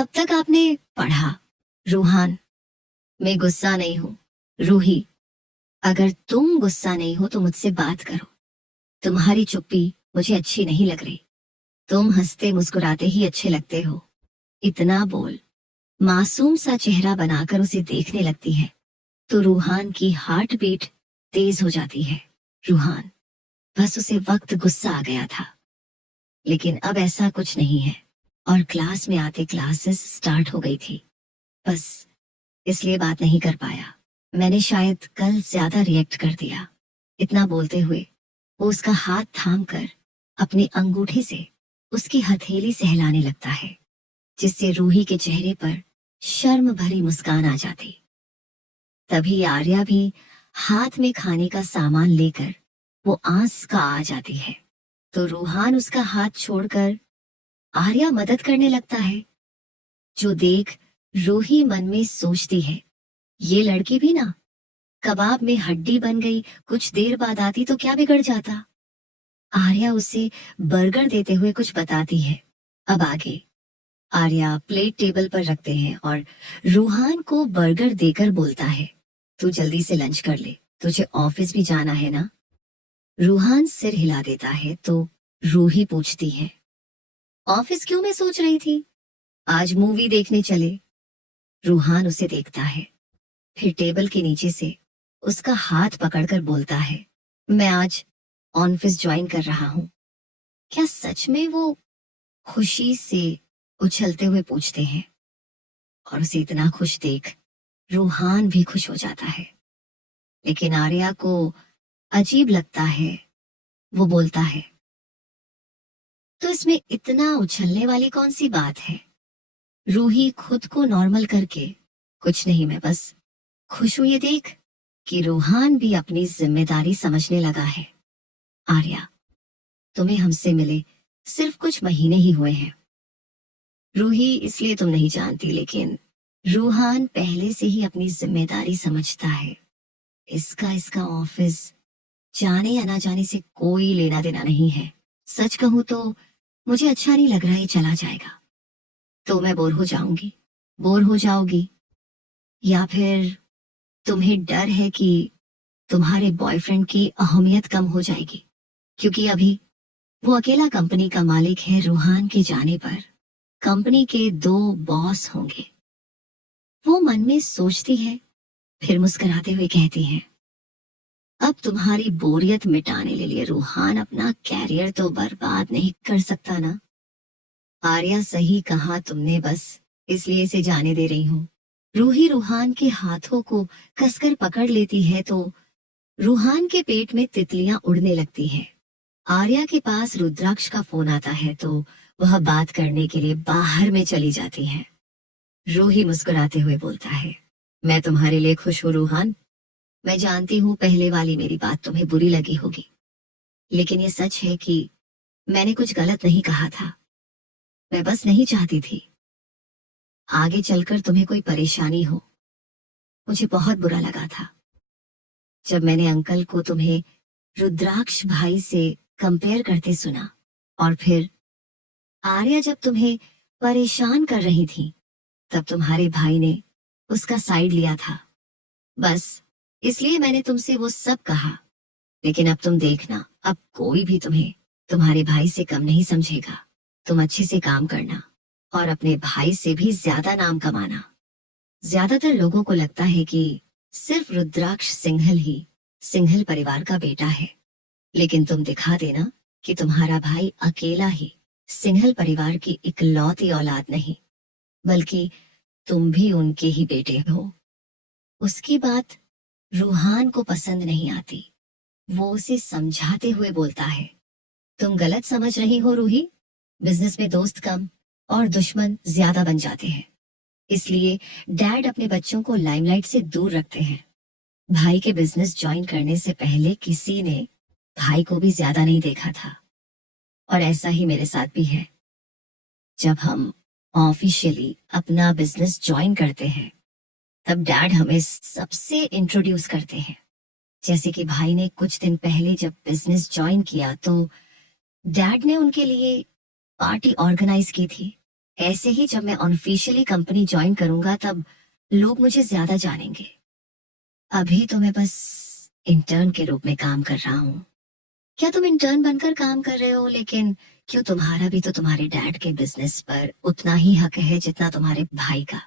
अब तक आपने पढ़ा, रूहान, मैं गुस्सा नहीं हूँ। रूही, अगर तुम गुस्सा नहीं हो तो मुझसे बात करो। तुम्हारी चुप्पी मुझे अच्छी नहीं लग रही। तुम हंसते मुस्कुराते ही अच्छे लगते हो। इतना बोल मासूम सा चेहरा बनाकर उसे देखने लगती है तो रूहान की हार्ट बीट तेज हो जाती है। रूहान, बस उसे वक्त गुस्सा आ गया था, लेकिन अब ऐसा कुछ नहीं है। और क्लास में आते क्लासेस स्टार्ट हो गई थी, बस इसलिए बात नहीं कर पाया। मैंने शायद कल ज्यादा रिएक्ट कर दिया। इतना बोलते हुए वो उसका हाथ थाम कर अपनी अंगूठे से उसकी हथेली सहलाने लगता है, जिससे रूही के चेहरे पर शर्म भरी मुस्कान आ जाती। तभी आर्या भी हाथ में खाने का सामान लेकर वो आंस का आ जाती है तो रूहान उसका हाथ छोड़कर आर्या मदद करने लगता है, जो देख रूही मन में सोचती है, ये लड़की भी ना कबाब में हड्डी बन गई, कुछ देर बाद आती तो क्या बिगड़ जाता। आर्या उसे बर्गर देते हुए कुछ बताती है। अब आगे आर्या प्लेट टेबल पर रखते हैं और रूहान को बर्गर देकर बोलता है, तू जल्दी से लंच कर ले, तुझे ऑफिस भी जाना है ना। रूहान सिर हिला देता है तो रूही पूछती है, ऑफिस क्यों? मैं सोच रही थी आज मूवी देखने चले। रूहान उसे देखता है, फिर टेबल के नीचे से उसका हाथ पकड़कर बोलता है, मैं आज ऑफिस ज्वाइन कर रहा हूँ। क्या सच में? वो खुशी से उछलते हुए पूछते हैं और उसे इतना खुश देख रूहान भी खुश हो जाता है। लेकिन आर्या को अजीब लगता है। वो बोलता है, तो इसमें इतना उछलने वाली कौन सी बात है? रूही खुद को नॉर्मल करके, कुछ नहीं, मैं बस खुश हूं ये देख कि रूहान भी अपनी जिम्मेदारी समझने लगा है। आर्या, तुम्हें हमसे मिले सिर्फ कुछ महीने ही हुए हैं रूही, इसलिए तुम नहीं जानती, लेकिन रूहान पहले से ही अपनी जिम्मेदारी समझता है। इसका इसका ऑफिस जाने या ना जाने से कोई लेना देना नहीं है। सच कहूं तो मुझे अच्छा नहीं लग रहा ये चला जाएगा तो मैं बोर हो जाऊंगी। बोर हो जाओगी? या फिर तुम्हें डर है कि तुम्हारे बॉयफ्रेंड की अहमियत कम हो जाएगी? क्योंकि अभी वो अकेला कंपनी का मालिक है। रूहान के जाने पर कंपनी के 2 बॉस होंगे। वो मन में सोचती है, फिर मुस्कुराते हुए कहती है, अब तुम्हारी बोरियत मिटाने के लिए रूहान अपना कैरियर तो बर्बाद नहीं कर सकता ना। आर्या, सही कहा तुमने, बस इसलिए इसे जाने दे रही हूँ। रूही रूहान के हाथों को कसकर पकड़ लेती है तो रूहान के पेट में तितलियां उड़ने लगती हैं। आर्या के पास रुद्राक्ष का फोन आता है तो वह बात करने के लिए बाहर में चली जाती है। रूही मुस्कुराते हुए बोलता है, मैं तुम्हारे लिए खुश हूँ रूहान। मैं जानती हूँ पहले वाली मेरी बात तुम्हें बुरी लगी होगी, लेकिन ये सच है कि मैंने कुछ गलत नहीं कहा था। मैं बस नहीं चाहती थी आगे चलकर तुम्हें कोई परेशानी हो। मुझे बहुत बुरा लगा था जब मैंने अंकल को तुम्हें रुद्राक्ष भाई से कंपेयर करते सुना, और फिर आर्या जब तुम्हें परेशान कर रही थी तब तुम्हारे भाई ने उसका साइड लिया था। बस इसलिए मैंने तुमसे वो सब कहा। लेकिन अब तुम देखना, अब कोई भी तुम्हें तुम्हारे भाई से कम नहीं समझेगा। तुम अच्छे से काम करना और अपने भाई से भी ज्यादा नाम कमाना। ज्यादातर लोगों को लगता है कि सिर्फ रुद्राक्ष सिंघल ही सिंघल परिवार का बेटा है, लेकिन तुम दिखा देना कि तुम्हारा भाई अकेला ही सिंघल परिवार की इकलौती औलाद नहीं, बल्कि तुम भी उनके ही बेटे हो। उसकी बात रूहान को पसंद नहीं आती। वो उसे समझाते हुए बोलता है, तुम गलत समझ रही हो रूही। बिजनेस में दोस्त कम और दुश्मन ज्यादा बन जाते हैं, इसलिए डैड अपने बच्चों को लाइमलाइट से दूर रखते हैं। भाई के बिजनेस ज्वाइन करने से पहले किसी ने भाई को भी ज्यादा नहीं देखा था, और ऐसा ही मेरे साथ भी है। जब हम ऑफिशियली अपना बिजनेस ज्वाइन करते हैं तब डैड हमें सबसे इंट्रोड्यूस करते हैं। जैसे कि भाई ने कुछ दिन पहले जब बिजनेस ज्वाइन किया तो डैड ने उनके लिए पार्टी ऑर्गेनाइज की थी। ऐसे ही जब मैं ऑफिशियली कंपनी ज्वाइन करूंगा तब लोग मुझे ज्यादा जानेंगे। अभी तो मैं बस इंटर्न के रूप में काम कर रहा हूँ। क्या तुम इंटर्न बनकर काम कर रहे हो, लेकिन क्यों तुम्हारा भी तो तुम्हारे डैड के बिजनेस पर उतना ही हक है जितना तुम्हारे भाई का।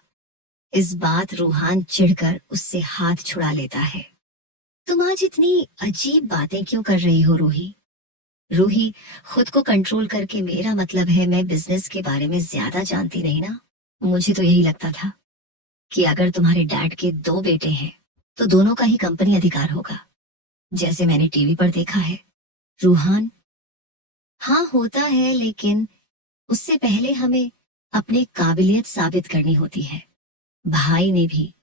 इस बात रूहान चिढ़कर उससे हाथ छुड़ा लेता है। तुम आज इतनी अजीब बातें क्यों कर रही हो रूही? रूही, खुद को कंट्रोल करके, मेरा मतलब है मैं बिजनेस के बारे में ज्यादा जानती नहीं ना। मुझे तो यही लगता था कि अगर तुम्हारे डैड के दो बेटे हैं तो दोनों का ही कंपनी अधिकार होगा, जैसे मैंने टीवी पर देखा है। रूहान, हाँ होता है, लेकिन उससे पहले हमें अपनी काबिलियत साबित करनी होती है। भाई ने भी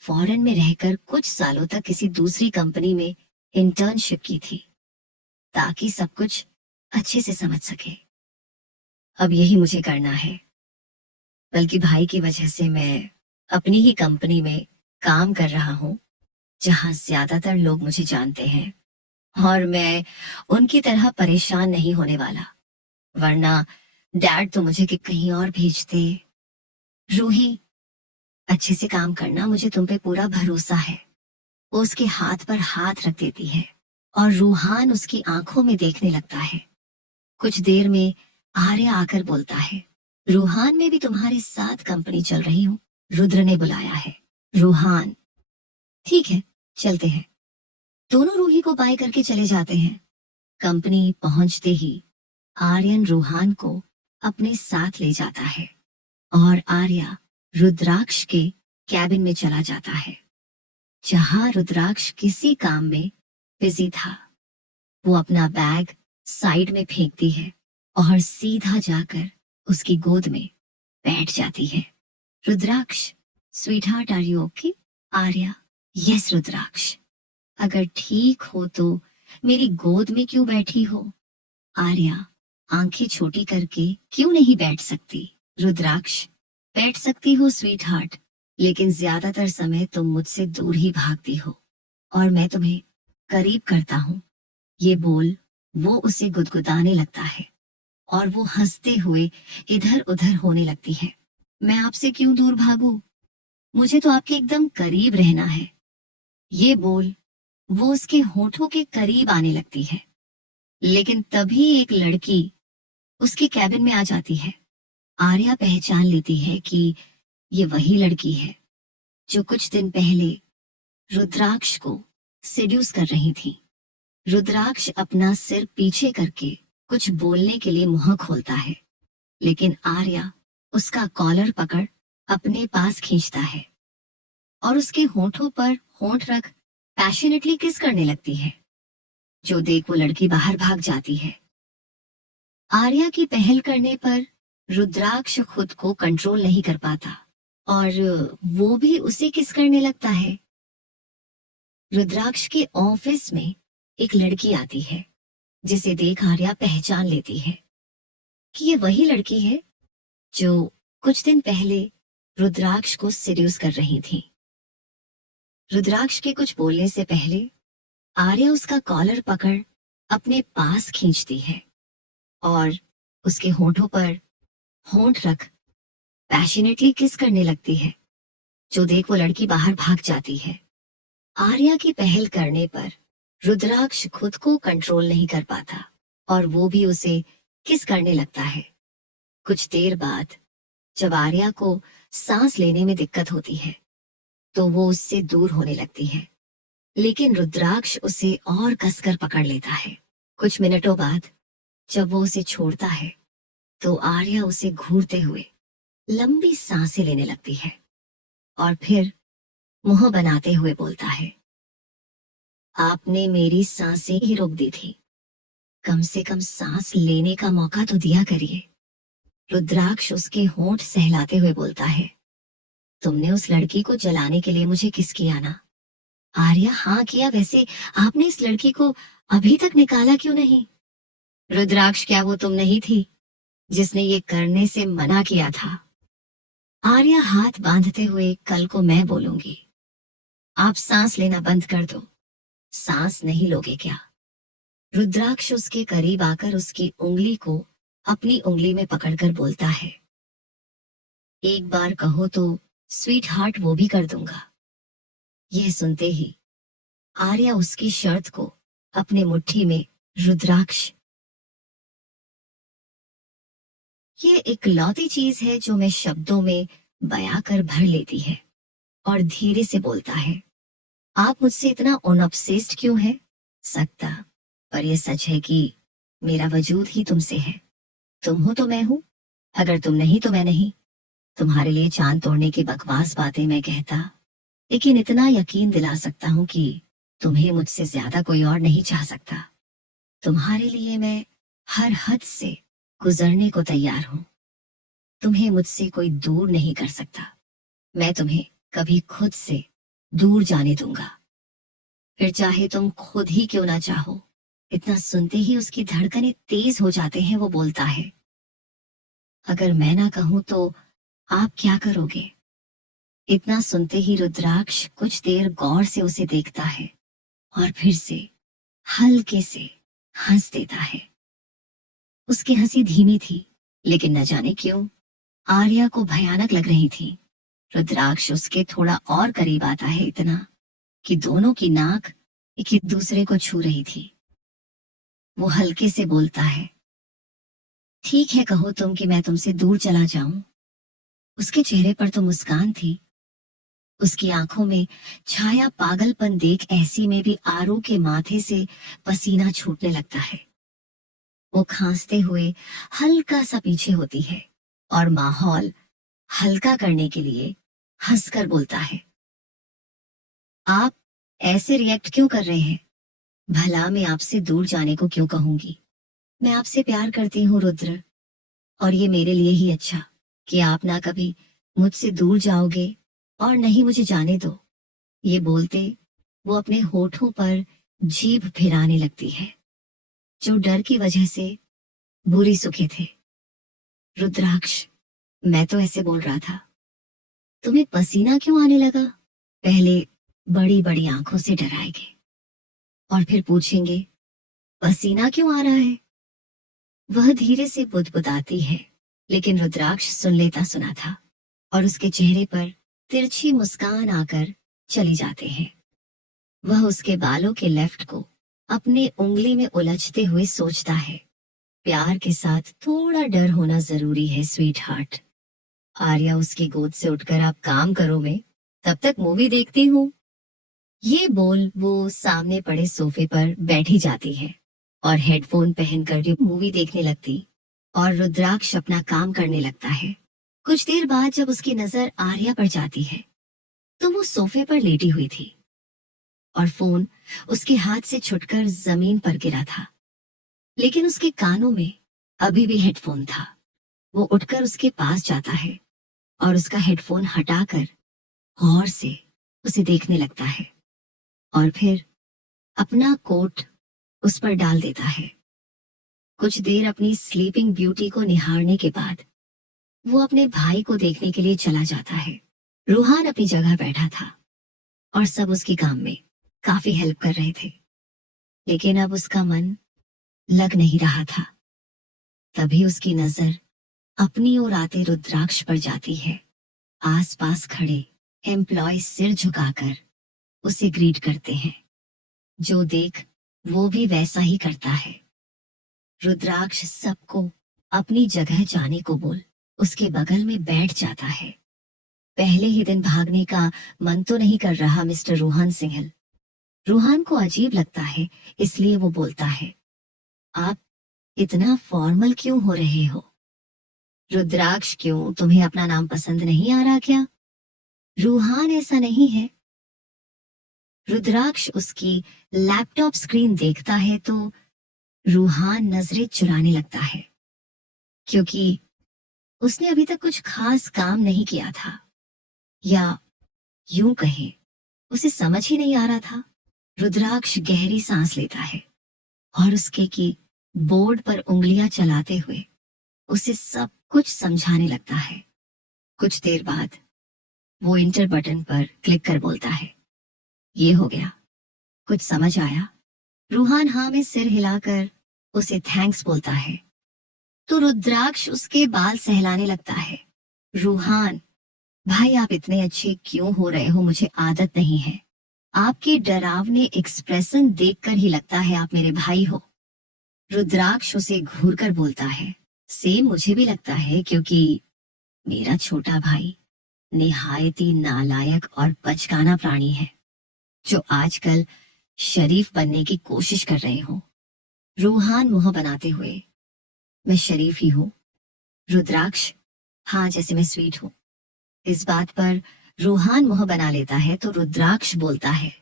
फॉरेन में रहकर कुछ सालों तक किसी दूसरी कंपनी में इंटर्नशिप की थी ताकि सब कुछ अच्छे से समझ सके। अब यही मुझे करना है, बल्कि भाई की वजह से मैं अपनी ही कंपनी में काम कर रहा हूँ जहाँ ज्यादातर लोग मुझे जानते हैं, और मैं उनकी तरह परेशान नहीं होने वाला, वरना डैड तो मुझे कि कहीं और भेजते। रूही, अच्छे से काम करना, मुझे तुम पे पूरा भरोसा है। वो उसके हाथ पर हाथ रख देती है और रूहान उसकी आंखों में देखने लगता है। कुछ देर में आर्य आकर बोलता है, रूहान, में भी तुम्हारे साथ कंपनी चल रही हूँ, रुद्र ने बुलाया है। रूहान, ठीक है, चलते हैं। दोनों रूही को बाय करके चले जाते हैं। कंपनी पहुंचते ही आर्यन रूहान को अपने साथ ले जाता है और आर्या रुद्राक्ष के कैबिन में चला जाता है, जहां रुद्राक्ष किसी काम में बिजी था। वो अपना बैग साइड में फेंकती है और सीधा जाकर उसकी गोद में बैठ जाती है। Rudraksh, sweetheart, are you okay? Arya, yes Rudraksh, अगर ठीक हो तो मेरी गोद में क्यों बैठी हो? आर्या, आंखें छोटी करके क्यों नहीं बैठ सकती? रुद्राक्ष, बैठ सकती हो स्वीट हार्ट, लेकिन ज्यादातर समय तुम मुझसे दूर ही भागती हो और मैं तुम्हें करीब करता हूँ। ये बोल वो उसे गुदगुदाने लगता है और वो हंसते हुए इधर उधर होने लगती है। मैं आपसे क्यों दूर भागूं? मुझे तो आपके एकदम करीब रहना है। ये बोल वो उसके होठों के करीब आने लगती है, लेकिन तभी एक लड़की उसके कैबिन में आ जाती है। आर्या पहचान लेती है कि ये वही लड़की है जो कुछ दिन पहले रुद्राक्ष को सेड्यूस कर रही थी। रुद्राक्ष अपना सिर पीछे करके कुछ बोलने के लिए मुंह खोलता है, लेकिन आर्या उसका कॉलर पकड़ अपने पास खींचता है और उसके होठों पर होंठ रख पैशनेटली किस करने लगती है। जो देख वो लड़की बाहर भाग जाती है। आर्या की पहल करने पर रुद्राक्ष खुद को कंट्रोल नहीं कर पाता और वो भी उसे किस करने लगता है। रुद्राक्ष के ऑफिस में एक लड़की आती है, जिसे देख आर्या पहचान लेती है कि ये वही लड़की है जो कुछ दिन पहले रुद्राक्ष को सेड्यूस कर रही थी। रुद्राक्ष के कुछ बोलने से पहले आर्या उसका कॉलर पकड़ अपने पास खींचती है और उसके होठों पर होंठ रख पैशनेटली किस करने लगती है। जो देख वो लड़की बाहर भाग जाती है। आर्या की पहल करने पर रुद्राक्ष खुद को कंट्रोल नहीं कर पाता और वो भी उसे किस करने लगता है। कुछ देर बाद जब आर्या को सांस लेने में दिक्कत होती है तो वो उससे दूर होने लगती है, लेकिन रुद्राक्ष उसे और कसकर पकड़ लेता है। कुछ मिनटों बाद जब वो उसे छोड़ता है तो आर्या उसे घूरते हुए लंबी सांसें लेने लगती है और फिर मुंह बनाते हुए बोलता है, आपने मेरी सांसें ही रोक दी थी, कम से कम सांस लेने का मौका तो दिया करिए। रुद्राक्ष उसके होंठ सहलाते हुए बोलता है, तुमने उस लड़की को जलाने के लिए मुझे किस किया ना? आर्या, हाँ किया। वैसे आपने इस लड़की को अभी तक निकाला क्यों नहीं? रुद्राक्ष, क्या वो तुम नहीं थी जिसने ये करने से मना किया था? आर्या हाथ बांधते हुए, कल को मैं बोलूंगी। आप सांस लेना बंद कर दो। सांस नहीं लोगे क्या? रुद्राक्ष उसके करीब आकर उसकी उंगली को अपनी उंगली में पकड़कर बोलता है, एक बार कहो तो स्वीट हार्ट वो भी कर दूंगा। यह सुनते ही आर्या उसकी शर्त को अपने मुट्ठी में रुद्राक्ष, ये इकलौती चीज है जो मैं शब्दों में बयां कर भर लेती है, और धीरे से बोलता है, आप मुझसे इतना अनऑब्सेस्ड क्यों है? सकता, पर यह सच है कि मेरा वजूद ही तुमसे है। तुम हो तो मैं हूं, अगर तुम नहीं तो मैं नहीं। तुम्हारे लिए चांद तोड़ने की बकवास बातें मैं कहता, लेकिन इतना यकीन दिला सकता हूं कि तुम्हें मुझसे ज्यादा कोई और नहीं चाह सकता। तुम्हारे लिए मैं हर हद से गुजरने को तैयार हूं। तुम्हें मुझसे कोई दूर नहीं कर सकता। मैं तुम्हें कभी खुद से दूर जाने दूंगा, फिर चाहे तुम खुद ही क्यों ना चाहो। इतना सुनते ही उसकी धड़कनें तेज हो जाते हैं। वो बोलता है, अगर मैं ना कहूं तो आप क्या करोगे? इतना सुनते ही रुद्राक्ष कुछ देर गौर से उसे देखता है और फिर से हल्के से हंस देता है। उसकी हंसी धीमी थी, लेकिन न जाने क्यों आर्या को भयानक लग रही थी। रुद्राक्ष उसके थोड़ा और करीब आता है, इतना कि दोनों की नाक एक दूसरे को छू रही थी। वो हल्के से बोलता है, ठीक है, कहो तुम कि मैं तुमसे दूर चला जाऊं। उसके चेहरे पर तो मुस्कान थी। उसकी आंखों में छाया पागलपन देख ऐसी में भी आरू के माथे से पसीना छूटने लगता है। वो खांसते हुए हल्का सा पीछे होती है और माहौल हल्का करने के लिए हंसकर बोलता है, आप ऐसे रिएक्ट क्यों कर रहे हैं? भला मैं आपसे दूर जाने को क्यों कहूंगी? मैं आपसे प्यार करती हूँ रुद्र, और ये मेरे लिए ही अच्छा कि आप ना कभी मुझसे दूर जाओगे और नहीं मुझे जाने दो। ये बोलते वो अपने होठों पर जीभ फिराने लगती है, जो डर की वजह से बुरी सुखे थे। रुद्राक्ष, मैं तो ऐसे बोल रहा था। तुम्हें पसीना क्यों आने लगा? पहले बड़ी बड़ी आंखों से डराएंगे और फिर पूछेंगे, पसीना क्यों आ रहा है? वह धीरे से बुदबुदाती है, लेकिन रुद्राक्ष सुन लेता सुना था और उसके चेहरे पर तिरछी मुस्कान आकर चली जाते हैं। वह उसके बालों के लेफ्ट को अपने उंगली में उलझते हुए सोचता है, प्यार के साथ थोड़ा डर होना जरूरी है स्वीट हार्ट। आर्या उसकी गोद से उठकर, आप काम करो, मैं तब तक मूवी देखती हूँ। ये बोल वो सामने पड़े सोफे पर बैठी जाती है और हेडफोन पहनकर भी मूवी देखने लगती, और रुद्राक्ष अपना काम करने लगता है। कुछ देर बाद जब उसकी नजर आर्या पर जाती है तो वो सोफे पर लेटी हुई थी और फोन उसके हाथ से छुटकर जमीन पर गिरा था, लेकिन उसके कानों में अभी भी हेडफोन था। वो उठकर उसके पास जाता है और उसका हेडफोन हटाकर गौर से उसे देखने लगता है और फिर अपना कोट उस पर डाल देता है। कुछ देर अपनी स्लीपिंग ब्यूटी को निहारने के बाद वो अपने भाई को देखने के लिए चला जाता है। रूहान अपनी जगह बैठा था और सब उसके काम में काफी हेल्प कर रहे थे, लेकिन अब उसका मन लग नहीं रहा था। तभी उसकी नजर अपनी ओर आते रुद्राक्ष पर जाती है। आसपास खड़े एम्प्लॉय सिर झुकाकर उसे ग्रीट करते हैं। जो देख वो भी वैसा ही करता है। रुद्राक्ष सबको अपनी जगह जाने को बोल उसके बगल में बैठ जाता है। पहले ही दिन भागने का मन तो नहीं कर रहा मिस्टर रूहान सिंघल। रूहान को अजीब लगता है, इसलिए वो बोलता है, आप इतना फॉर्मल क्यों हो रहे हो? रुद्राक्ष, क्यों, तुम्हें अपना नाम पसंद नहीं आ रहा क्या? रूहान, ऐसा नहीं है। रुद्राक्ष उसकी लैपटॉप स्क्रीन देखता है तो रूहान नजरें चुराने लगता है, क्योंकि उसने अभी तक कुछ खास काम नहीं किया था, या यूं कहें उसे समझ ही नहीं आ रहा था। रुद्राक्ष गहरी सांस लेता है और उसके की बोर्ड पर उंगलियां चलाते हुए उसे सब कुछ समझाने लगता है। कुछ देर बाद वो इंटर बटन पर क्लिक कर बोलता है, ये हो गया, कुछ समझ आया? रूहान हाँ में सिर हिलाकर उसे थैंक्स बोलता है तो रुद्राक्ष उसके बाल सहलाने लगता है। रूहान, भाई आप इतने अच्छे क्यों हो रहे हो मुझे आदत नहीं है। आपके डरावने एक्सप्रेशन देखकर ही लगता है आप मेरे भाई हो। रुद्राक्ष उसे घूर कर बोलता है। सेम मुझे भी लगता है, क्योंकि मेरा छोटा भाई निहायत ही नालायक और बचकाना प्राणी है, जो आजकल शरीफ बनने की कोशिश कर रहे हो। रूहान मुंह बनाते हुए, मैं शरीफ ही हूँ रुद्राक्ष। हाँ, जैसे मैं स्वीट हूँ। इस बात पर रूहान मुंह बना लेता है तो रुद्राक्ष बोलता है,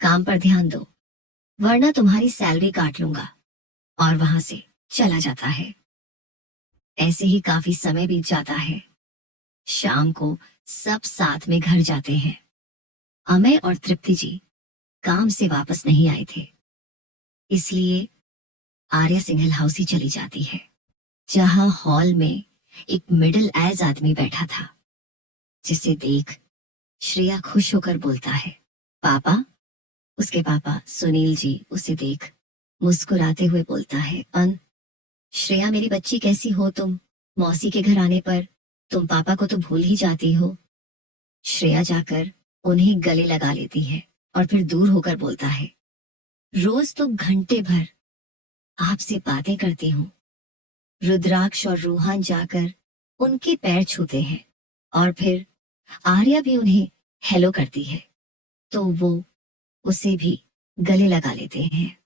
काम पर ध्यान दो, वरना तुम्हारी सैलरी काट लूंगा। और वहां से चला जाता है। ऐसे ही काफी समय बीत जाता है। शाम को सब साथ में घर जाते हैं। अमय और तृप्ति जी काम से वापस नहीं आए थे, इसलिए आर्या सिंघल हाउस ही चली जाती है, जहां हॉल में एक मिडिल एज आदमी बैठा था, जिसे देख श्रेया खुश होकर बोलता है, पापा। उसके पापा सुनील जी उसे देख मुस्कुराते हुए बोलता है, श्रेया मेरी बच्ची कैसी हो तुम? मौसी के घर आने पर तुम पापा को तो भूल ही जाती हो। श्रेया जाकर उन्हें गले लगा लेती है और फिर दूर होकर बोलता है, रोज तो घंटे भर आपसे बातें करती हूँ। रुद्राक्ष और रूहान जाकर उनके पैर छूते हैं और फिर आर्या भी उन्हें हेलो करती है, तो वो उसे भी गले लगा लेते हैं।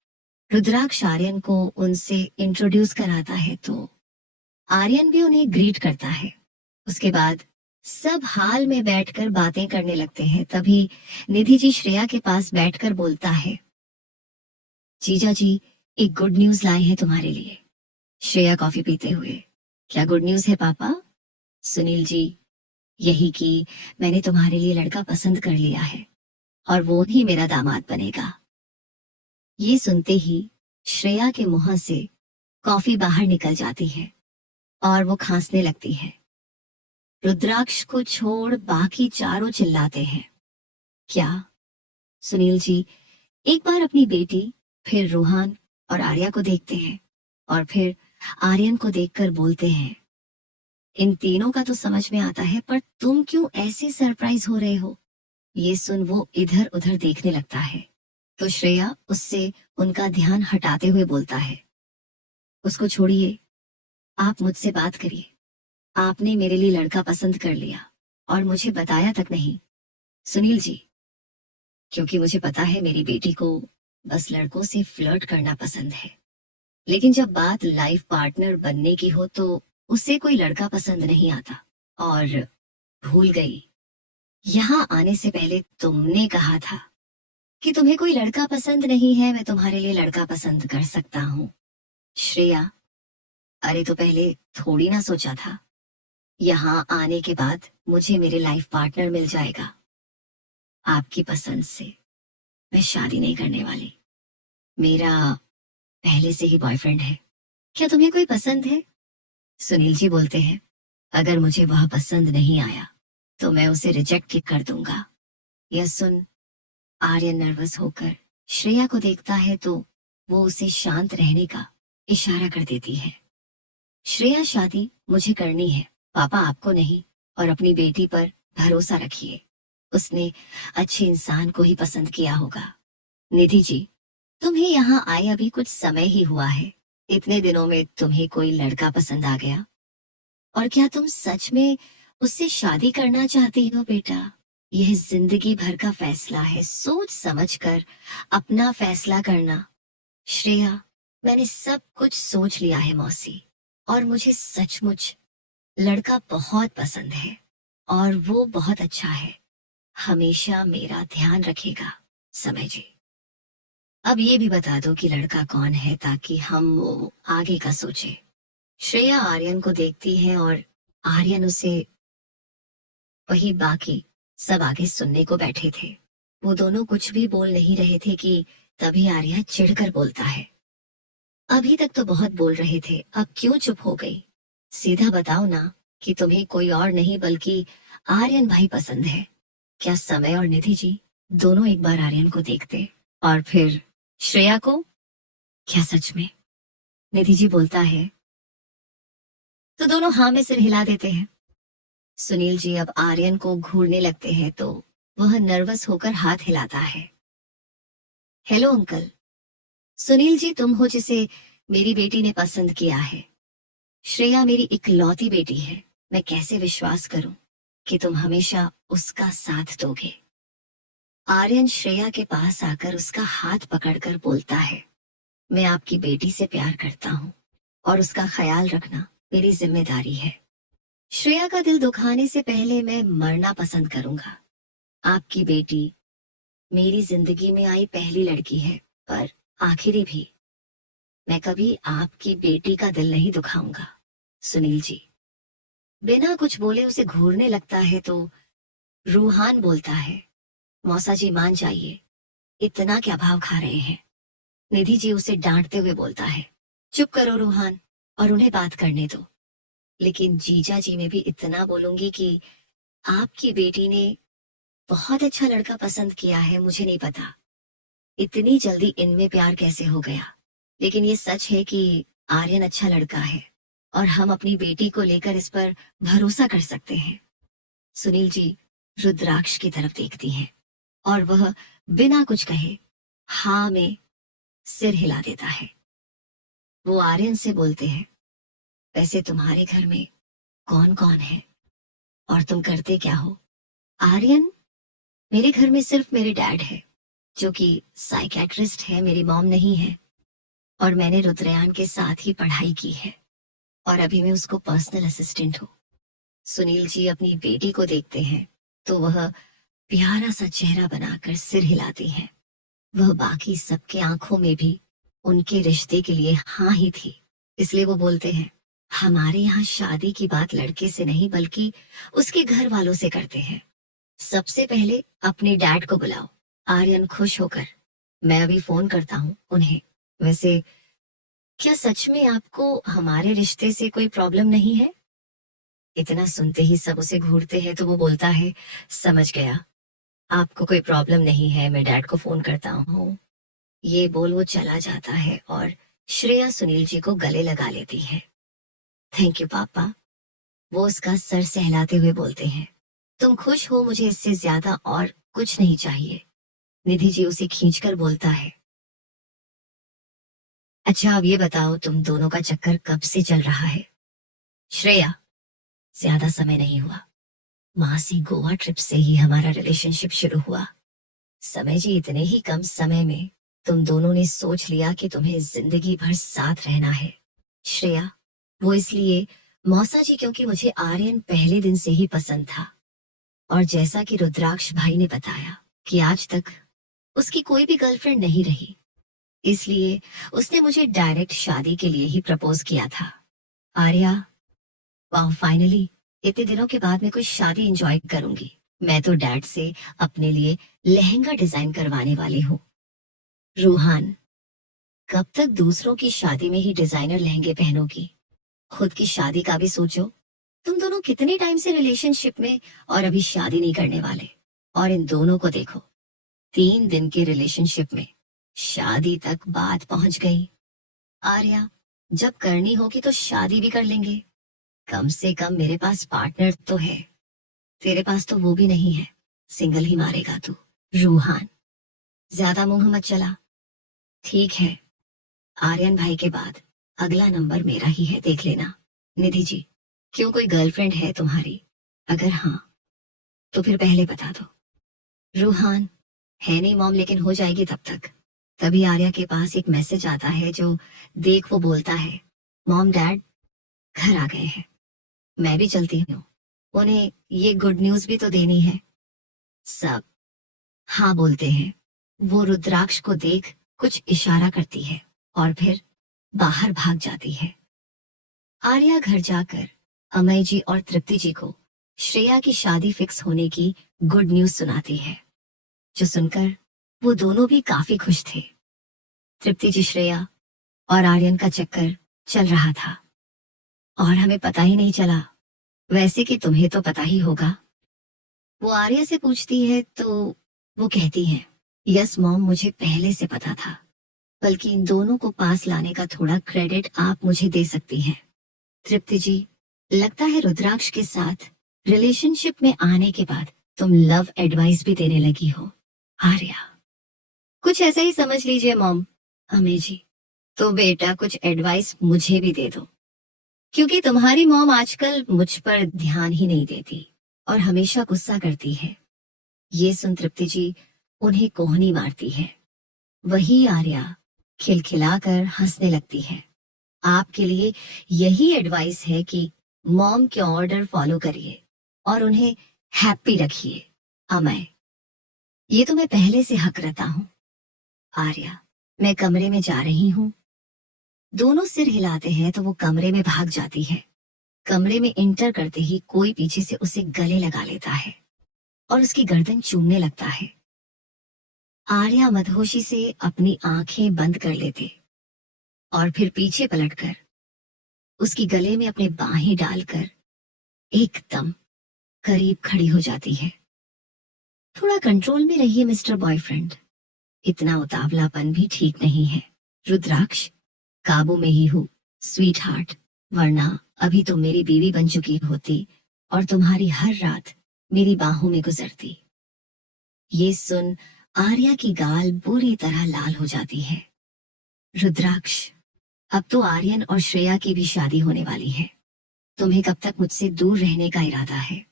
रुद्राक्ष आर्यन को उनसे इंट्रोड्यूस कराता है तो आर्यन भी उन्हें ग्रीट करता है। उसके बाद सब हाल में बैठकर बातें करने लगते हैं। तभी निधि जी श्रेया के पास बैठकर बोलता है, जीजा जी एक गुड न्यूज लाए हैं तुम्हारे लिए। श्रेया कॉफी पीते हुए, क्या गुड न्यूज है पापा? सुनील जी, यही कि मैंने तुम्हारे लिए लड़का पसंद कर लिया है और वो ही मेरा दामाद बनेगा। ये सुनते ही श्रेया के मुंह से कॉफी बाहर निकल जाती है और वो खांसने लगती है। रुद्राक्ष को छोड़ बाकी चारों चिल्लाते हैं, क्या? सुनील जी एक बार अपनी बेटी, फिर रूहान और आर्या को देखते हैं और फिर आर्यन को देखकर बोलते हैं, इन तीनों का तो समझ में आता है, पर तुम क्यों ऐसे सरप्राइज हो रहे हो? ये सुन वो इधर उधर देखने लगता है तो श्रेया उससे उनका ध्यान हटाते हुए बोलता है, उसको छोड़िए, आप मुझसे बात करिए। आपने मेरे लिए लड़का पसंद कर लिया और मुझे बताया तक नहीं। सुनील जी, क्योंकि मुझे पता है मेरी बेटी को बस लड़कों से फ्लर्ट करना पसंद है, लेकिन जब बात लाइफ पार्टनर बनने की हो तो उसे कोई लड़का पसंद नहीं आता। और भूल गई, यहाँ आने से पहले तुमने कहा था कि तुम्हें कोई लड़का पसंद नहीं है, मैं तुम्हारे लिए लड़का पसंद कर सकता हूँ। श्रेया, अरे तो पहले थोड़ी ना सोचा था, यहाँ आने के बाद मुझे मेरे लाइफ पार्टनर मिल जाएगा। आपकी पसंद से मैं शादी नहीं करने वाली। मेरा पहले से ही बॉयफ्रेंड है। क्या तुम्हें कोई पसंद है? सुनील जी बोलते हैं, अगर मुझे वह पसंद नहीं आया तो मैं उसे रिजेक्ट ही कर दूंगा। यह सुन आर्यन नर्वस होकर श्रेया को देखता है तो वो उसे शांत रहने का इशारा कर देती है। श्रेया, शादी मुझे करनी है, पापा आपको नहीं, और अपनी बेटी पर भरोसा रखिए, उसने अच्छे इंसान को ही पसंद किया होगा। निधि जी, तुम्हें यहाँ आए अभी कुछ समय ही हुआ है, इतने दिनों में तुम्हें कोई लड़का पसंद आ गया? और क्या तुम सच में उससे शादी करना चाहती हो बेटा? यह जिंदगी भर का फैसला है, सोच समझ कर अपना फैसला करना। श्रेया, मैंने सब कुछ सोच लिया है मौसी, और मुझे सचमुच लड़का बहुत पसंद है और वो बहुत अच्छा है, हमेशा मेरा ध्यान रखेगा। समय जी, अब ये भी बता दो कि लड़का कौन है, ताकि हम वो आगे का सोचे। श्रेया आर्यन को देखती है और आर्यन उसे, वही बाकी सब आगे सुनने को बैठे थे। वो दोनों कुछ भी बोल नहीं रहे थे कि तभी आर्या चिढ़कर बोलता है, अभी तक तो बहुत बोल रहे थे, अब क्यों चुप हो गई? सीधा बताओ ना कि तुम्हें कोई और नहीं बल्कि आर्यन भाई पसंद है। क्या समय और निधि जी दोनों एक बार आर्यन को देखते और फिर श्रेया को? क्या सच में? निधि जी बोलता है तो दोनों हाँ में सिर हिला देते हैं। सुनील जी अब आर्यन को घूरने लगते हैं तो वह नर्वस होकर हाथ हिलाता है। Hello uncle. सुनील जी तुम हो जिसे मेरी बेटी ने पसंद किया है। श्रेया मेरी इकलौती बेटी है। मैं कैसे विश्वास करूं कि तुम हमेशा उसका साथ दोगे। आर्यन श्रेया के पास आकर उसका हाथ पकड़कर बोलता है, मैं आपकी बेटी से प्यार करता हूँ और उसका ख्याल रखना मेरी जिम्मेदारी है। श्रेया का दिल दुखाने से पहले मैं मरना पसंद करूंगा। आपकी बेटी मेरी जिंदगी में आई पहली लड़की है, पर आखिरी भी। मैं कभी आपकी बेटी का दिल नहीं दुखाऊंगा। सुनील जी बिना कुछ बोले उसे घूरने लगता है तो रूहान बोलता है, मौसा जी मान जाइए, इतना क्या भाव खा रहे हैं। निधि जी उसे डांटते हुए बोलता है, चुप करो रूहान और उन्हें बात करने दो। लेकिन जीजा जी में भी इतना बोलूंगी कि आपकी बेटी ने बहुत अच्छा लड़का पसंद किया है। मुझे नहीं पता इतनी जल्दी इनमें प्यार कैसे हो गया, लेकिन ये सच है कि आर्यन अच्छा लड़का है और हम अपनी बेटी को लेकर इस पर भरोसा कर सकते हैं। सुनील जी रुद्राक्ष की तरफ देखती हैं और वह बिना कुछ कहे हाँ में सिर हिला देता है। वो आर्यन से बोलते हैं, वैसे तुम्हारे घर में कौन कौन है और तुम करते क्या हो। आर्यन मेरे घर में सिर्फ मेरे डैड है जो कि साइकेट्रिस्ट है, मेरी मॉम नहीं है। और मैंने रुद्रयान के साथ ही पढ़ाई की है और अभी मैं उसको पर्सनल असिस्टेंट हूँ। सुनील जी अपनी बेटी को देखते हैं तो वह प्यारा सा चेहरा बनाकर सिर हिलाती है। वह बाकी सबके आंखों में भी उनके रिश्ते के लिए हाँ ही थी, इसलिए वो बोलते हैं, हमारे यहाँ शादी की बात लड़के से नहीं बल्कि उसके घर वालों से करते हैं। सबसे पहले अपने डैड को बुलाओ। आर्यन खुश होकर, मैं अभी फोन करता हूँ उन्हें। वैसे क्या सच में आपको हमारे रिश्ते से कोई प्रॉब्लम नहीं है। इतना सुनते ही सब उसे घूरते हैं तो वो बोलता है, समझ गया, आपको कोई प्रॉब्लम नहीं है, मैं डैड को फोन करता हूँ। ये बोल वो चला जाता है और श्रेया सुनील जी को गले लगा लेती है। थैंक यू पापा। वो उसका सर सहलाते हुए बोलते हैं, तुम खुश हो, मुझे इससे ज्यादा और कुछ नहीं चाहिए। निधि जी उसे खींचकर बोलता है, अच्छा अब ये बताओ तुम दोनों का चक्कर कब से चल रहा है। श्रेया, ज्यादा समय नहीं हुआ, मासी गोवा ट्रिप से ही हमारा रिलेशनशिप शुरू हुआ। समय जी इतने ही कम समय में तुम दोनों ने सोच लिया कि तुम्हें जिंदगी भर साथ रहना है। श्रेया, वो इसलिए मौसा जी क्योंकि मुझे आर्यन पहले दिन से ही पसंद था और जैसा कि रुद्राक्ष भाई ने बताया कि आज तक उसकी कोई भी गर्लफ्रेंड नहीं रही, इसलिए उसने मुझे डायरेक्ट शादी के लिए ही प्रपोज किया था। आर्या, वाह फाइनली इतने दिनों के बाद मैं कोई शादी एंजॉय करूंगी। मैं तो डैड से अपने लिए लहंगा डिजाइन करवाने वाली हूँ। रूहान, कब तक दूसरों की शादी में ही डिजाइनर लहंगे पहनोगी। खुद की शादी का भी सोचो। तुम दोनों कितने टाइम से रिलेशनशिप में और अभी शादी नहीं करने वाले, और इन दोनों को देखो, 3 दिन के रिलेशनशिप में शादी तक बात पहुंच गई। आर्या, जब करनी होगी तो शादी भी कर लेंगे। कम से कम मेरे पास पार्टनर तो है, तेरे पास तो वो भी नहीं है, सिंगल ही मारेगा तू। रूहान, ज्यादा मुंह मत चला। ठीक है, आर्यन भाई के बाद अगला नंबर मेरा ही है, देख लेना। निधि जी, क्यों कोई गर्लफ्रेंड है तुम्हारी? अगर हाँ तो फिर पहले बता दो। रूहान, है नहीं मॉम, लेकिन हो जाएगी तब तक। तभी आर्या के पास एक मैसेज आता है जो देख वो बोलता है, मॉम डैड घर आ गए हैं, मैं भी चलती हूँ, उन्हें ये गुड न्यूज भी तो देनी है। सब हाँ बोलते हैं। वो रुद्राक्ष को देख कुछ इशारा करती है और फिर बाहर भाग जाती है। आर्या घर जाकर अमय जी और तृप्ति जी को श्रेया की शादी फिक्स होने की गुड न्यूज सुनाती है, जो सुनकर वो दोनों भी काफी खुश थे। तृप्ति जी, श्रेया और आर्यन का चक्कर चल रहा था और हमें पता ही नहीं चला। वैसे कि तुम्हें तो पता ही होगा। वो आर्या से पूछती है तो वो कहती है, यस मॉम, मुझे पहले से पता था, बल्कि इन दोनों को पास लाने का थोड़ा क्रेडिट आप मुझे दे सकती हैं। तृप्ति जी, लगता है रुद्राक्ष के साथ रिलेशनशिप में आने के बाद तुम लव एडवाइस भी देने लगी हो। आर्या, कुछ ऐसा ही समझ लीजिए मॉम। अम्मी जी, तो बेटा कुछ एडवाइस मुझे भी दे दो, क्योंकि तुम्हारी मॉम आजकल मुझ पर ध्यान ही नहीं देती और हमेशा गुस्सा करती है। ये सुन तृप्ति जी उन्हें कोहनी मारती है। वही आर्या खिलखिलाकर हंसने लगती है। आपके लिए यही एडवाइस है कि मॉम के ऑर्डर फॉलो करिए और उन्हें हैप्पी रखिए। अमय, ये तो मैं पहले से हक रहता हूँ। आर्या, मैं कमरे में जा रही हूँ। दोनों सिर हिलाते हैं तो वो कमरे में भाग जाती है। कमरे में इंटर करते ही कोई पीछे से उसे गले लगा लेता है और उसकी गर्दन चूमने लगता है। आर्या मदहोशी से अपनी आंखें बंद कर लेते और फिर पीछे पलटकर उसकी गले में अपने बाहें डालकर एकदम करीब खड़ी हो जाती है। थोड़ा कंट्रोल में रहिए मिस्टर बॉयफ्रेंड, इतना उतावलापन भी ठीक नहीं है। रुद्राक्ष, काबू में ही हूँ स्वीट हार्ट, वरना अभी तो मेरी बीवी बन चुकी होती और तुम्हारी हर रात मेरी बाहों में गुजरती। ये सुन आर्या की गाल बुरी तरह लाल हो जाती है। रुद्राक्ष, अब तो आर्यन और श्रेया की भी शादी होने वाली है। तुम्हें कब तक मुझसे दूर रहने का इरादा है?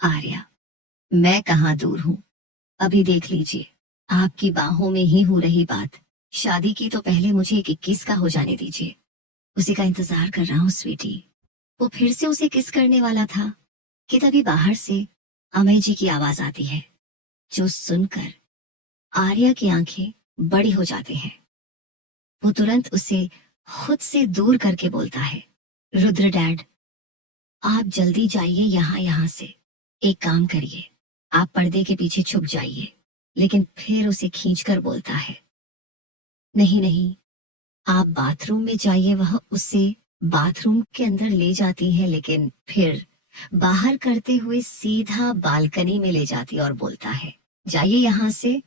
आर्या, मैं कहाँ दूर हूँ, अभी देख लीजिए, आपकी बाहों में ही हो रही बात। शादी की तो पहले मुझे एक 21 का हो जाने दीजिए। उसी का इंतजार कर रहा हूँ स्वीटी। वो फिर से उसे किस करने वाला था कि तभी बाहर से अमय जी की आवाज आती है, जो सुनकर आर्या की आंखें बड़ी हो जाती हैं। वो तुरंत उसे खुद से दूर करके बोलता है, रुद्र डैड, आप जल्दी जाइए यहाँ से। एक काम करिए, आप पर्दे के पीछे छुप जाइए। लेकिन फिर उसे खींचकर बोलता है, नहीं नहीं, आप बाथरूम में जाइए। वह उसे बाथरूम के अंदर ले जाती है, लेकिन फिर बाहर करते हुए सीधा बालकनी में ले जाती और बोलता है, जाइए यहाँ से।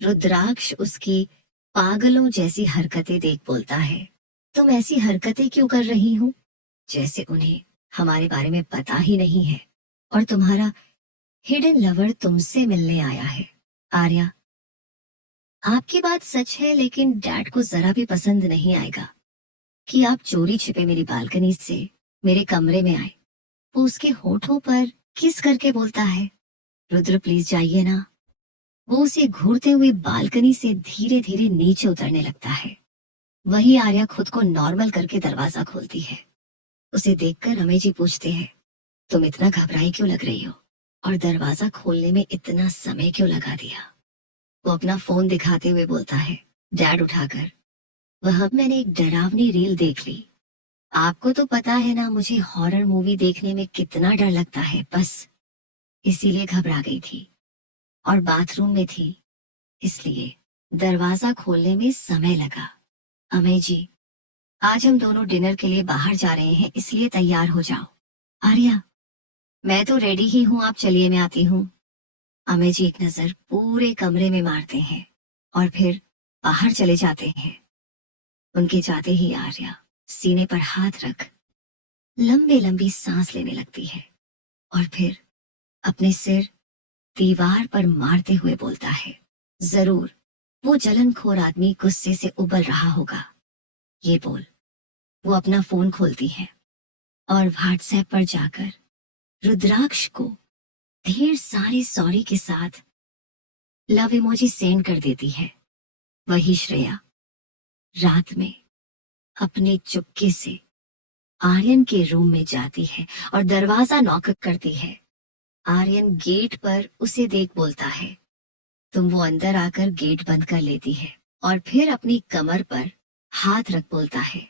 रुद्राक्ष उसकी पागलों जैसी हरकतें देख बोलता है, तुम ऐसी हरकतें क्यों कर रही हो जैसे उन्हें हमारे बारे में पता ही नहीं है और तुम्हारा हिडन लवर तुमसे मिलने आया है। आर्या, आपकी बात सच है, लेकिन डैड को जरा भी पसंद नहीं आएगा कि आप चोरी छिपे मेरी बालकनी से मेरे कमरे में आए। वो उसके होठों पर किस करके बोलता है, रुद्र प्लीज जाइए ना। वो उसे घूरते हुए बालकनी से धीरे धीरे नीचे उतरने लगता है। वही आर्या खुद को नॉर्मल करके दरवाजा खोलती है। उसे देखकर अमेय जी पूछते हैं, तुम इतना घबराई क्यों लग रही हो और दरवाजा खोलने में इतना समय क्यों लगा दिया? वो अपना फोन दिखाते हुए बोलता है, डैड उठाकर, वह मैंने एक डरावनी रील देख ली। आपको तो पता है ना मुझे हॉरर मूवी देखने में कितना डर लगता है, बस इसीलिए घबरा गई थी और बाथरूम में थी, इसलिए दरवाजा खोलने में समय लगा। अमेय जी, आज हम दोनों डिनर के लिए बाहर जा रहे हैं, इसलिए तैयार हो जाओ। आर्या, मैं तो रेडी ही हूँ, आप चलिए मैं आती हूँ। अमेय जी एक नजर पूरे कमरे में मारते हैं और फिर बाहर चले जाते हैं। उनके जाते ही आर्या सीने पर हाथ रख लंबे लंबी सांस लेने लगती है और फिर अपने सिर दीवार पर मारते हुए बोलता है, जरूर वो जलनखोर आदमी गुस्से से उबल रहा होगा। ये बोल वो अपना फोन खोलती है और व्हाट्सएप पर जाकर रुद्राक्ष को ढेर सारे सॉरी के साथ लव इमोजी सेंड कर देती है। वही श्रेया रात में अपने चुपके से आर्यन के रूम में जाती है और दरवाजा नॉक करती है। आर्यन गेट पर उसे देख बोलता है, तुम वो अंदर आकर गेट बंद कर लेती है और फिर अपनी कमर पर हाथ रख बोलता है,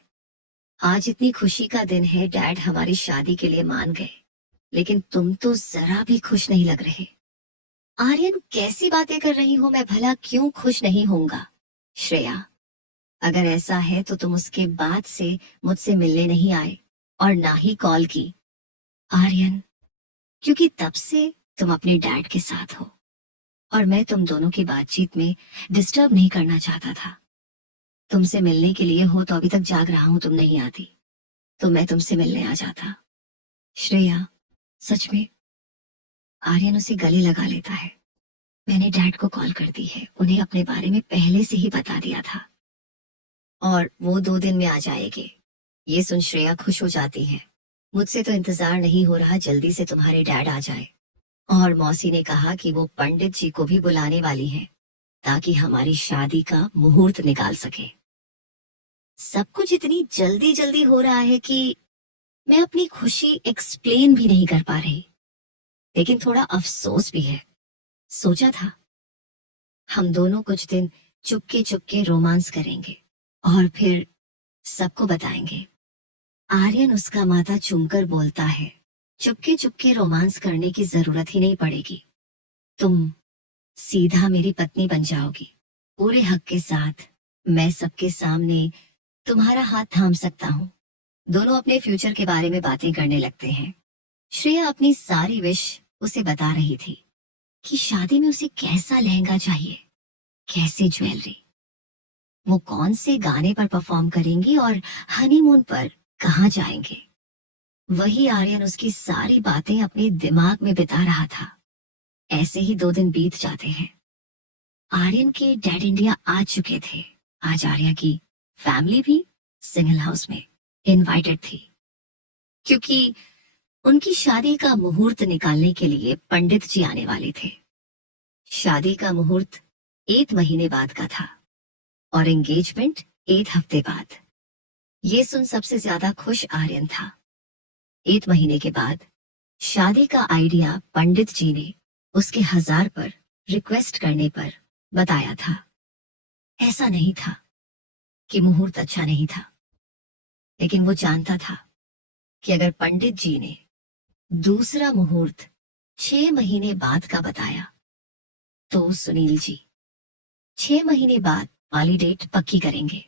आज इतनी खुशी का दिन है, डैड हमारी शादी के लिए मान गए, लेकिन तुम तो जरा भी खुश नहीं लग रहे। आर्यन, कैसी बातें कर रही हो, मैं भला क्यों खुश नहीं होऊंगा? श्रेया, अगर ऐसा है तो तुम उसके बाद से मुझसे मिलने नहीं आए और ना ही कॉल की। आर्यन, क्योंकि तब से तुम अपने डैड के साथ हो और मैं तुम दोनों की बातचीत में डिस्टर्ब नहीं करना चाहता था। तुमसे मिलने के लिए हो तो अभी तक जाग रहा हूं, तुम नहीं आती तो मैं तुमसे मिलने आ जाता। श्रेया, सच में आर्यन उसे गले लगा लेता है। मैंने डैड को कॉल कर दी है, उन्हें अपने बारे में पहले से ही बता दिया था और वो 2 दिन में आ जाएंगे। ये सुन श्रेया खुश हो जाती है। मुझसे तो इंतजार नहीं हो रहा, जल्दी से तुम्हारे डैड आ जाए। और मौसी ने कहा कि वो पंडित जी को भी बुलाने वाली हैं ताकि हमारी शादी का मुहूर्त निकाल सके। सब कुछ इतनी जल्दी जल्दी हो रहा है कि मैं अपनी खुशी एक्सप्लेन भी नहीं कर पा रही, लेकिन थोड़ा अफसोस भी है। सोचा था हम दोनों कुछ दिन चुपके चुपके रोमांस करेंगे और फिर सबको बताएंगे। आर्यन उसका माथा चूमकर बोलता है, चुपके चुपके रोमांस करने की जरूरत ही नहीं पड़ेगी। तुम सीधा मेरी पत्नी बन जाओगी, पूरे हक के साथ। मैं सबके सामने तुम्हारा हाथ थाम सकता हूँ। दोनों अपने फ्यूचर के बारे में बातें करने लगते हैं। श्रेया अपनी सारी विश उसे बता रही थी कि शादी में उसे कैसा लहंगा चाहिए, कैसे ज्वेलरी, वो कौन से गाने पर परफॉर्म करेंगी और हनीमून पर कहाँ जाएंगे। वही आर्यन उसकी सारी बातें अपने दिमाग में बिता रहा था। ऐसे ही 2 दिन बीत जाते हैं। आर्यन के डैड इंडिया आ चुके थे। आज आर्या की फैमिली भी सिंगल हाउस में इनवाइटेड थी, क्योंकि उनकी शादी का मुहूर्त निकालने के लिए पंडित जी आने वाले थे। शादी का मुहूर्त 1 महीने बाद का था और एंगेजमेंट 1 हफ्ते बाद। ये सुन सबसे ज्यादा खुश आर्यन था। 1 महीने के बाद शादी का आइडिया पंडित जी ने उसके 1000 पर रिक्वेस्ट करने पर बताया था। ऐसा नहीं था कि मुहूर्त अच्छा नहीं था, लेकिन वो जानता था कि अगर पंडित जी ने दूसरा मुहूर्त 6 महीने बाद का बताया तो सुनील जी 6 महीने बाद वाली डेट पक्की करेंगे।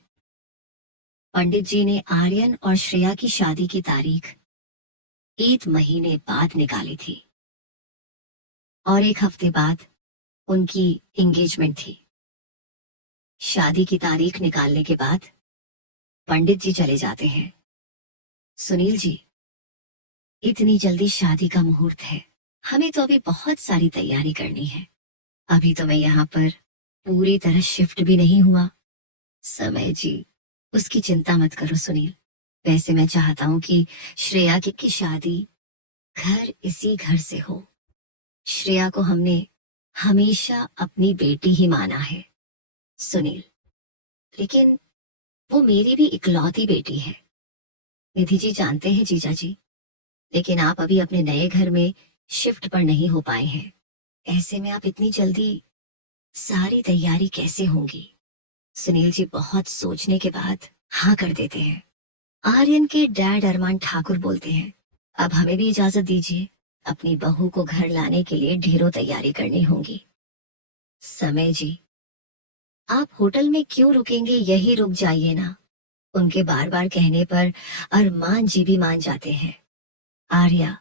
पंडित जी ने आर्यन और श्रेया की शादी की तारीख 1 महीने बाद निकाली थी और 1 हफ्ते बाद उनकी एंगेजमेंट थी। शादी की तारीख निकालने के बाद पंडित जी चले जाते हैं। सुनील जी, इतनी जल्दी शादी का मुहूर्त है, हमें तो अभी बहुत सारी तैयारी करनी है। अभी तो मैं यहाँ पर पूरी तरह शिफ्ट भी नहीं हुआ। समय जी, उसकी चिंता मत करो सुनील। वैसे मैं चाहता हूँ कि श्रेया की शादी इसी घर से हो। श्रेया को हमने हमेशा अपनी बेटी ही माना है सुनील, लेकिन वो मेरी भी इकलौती बेटी है। निधि जी जानते हैं जीजा जी, लेकिन आप अभी अपने नए घर में शिफ्ट पर नहीं हो पाए हैं। ऐसे में आप इतनी जल्दी सारी तैयारी कैसे होंगी? सुनील जी बहुत सोचने के बाद हाँ कर देते हैं। आर्यन के डैड अरमान ठाकुर बोलते हैं, अब हमें भी इजाजत दीजिए, अपनी बहू को घर लाने के लिए ढेरों तैयारी करनी होगी। समय जी, आप होटल में क्यों रुकेंगे, यही रुक जाइए ना। उनके बार बार कहने पर अरमान जी भी मान जाते हैं। आर्या,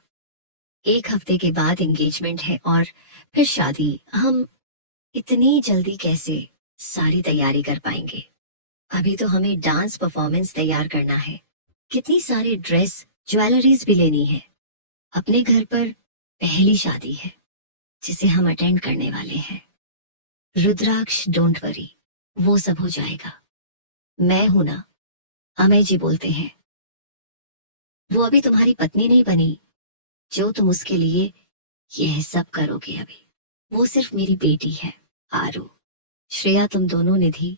1 हफ्ते के बाद एंगेजमेंट है और फिर शादी। हम इतनी जल्दी कैसे सारी तैयारी कर पाएंगे? अभी तो हमें डांस परफॉर्मेंस तैयार करना है, कितनी सारी ड्रेस ज्वेलरीज भी लेनी है। अपने घर पर पहली शादी है जिसे हम अटेंड करने वाले हैं। रुद्राक्ष, डोंट वरी, वो सब हो जाएगा। मैं हूं ना, अमय जी बोलते हैं। वो अभी तुम्हारी पत्नी नहीं बनी जो तुम उसके लिए यह सब करोगे। अभी वो सिर्फ मेरी बेटी है। आरू, श्रेया, तुम दोनों निधि,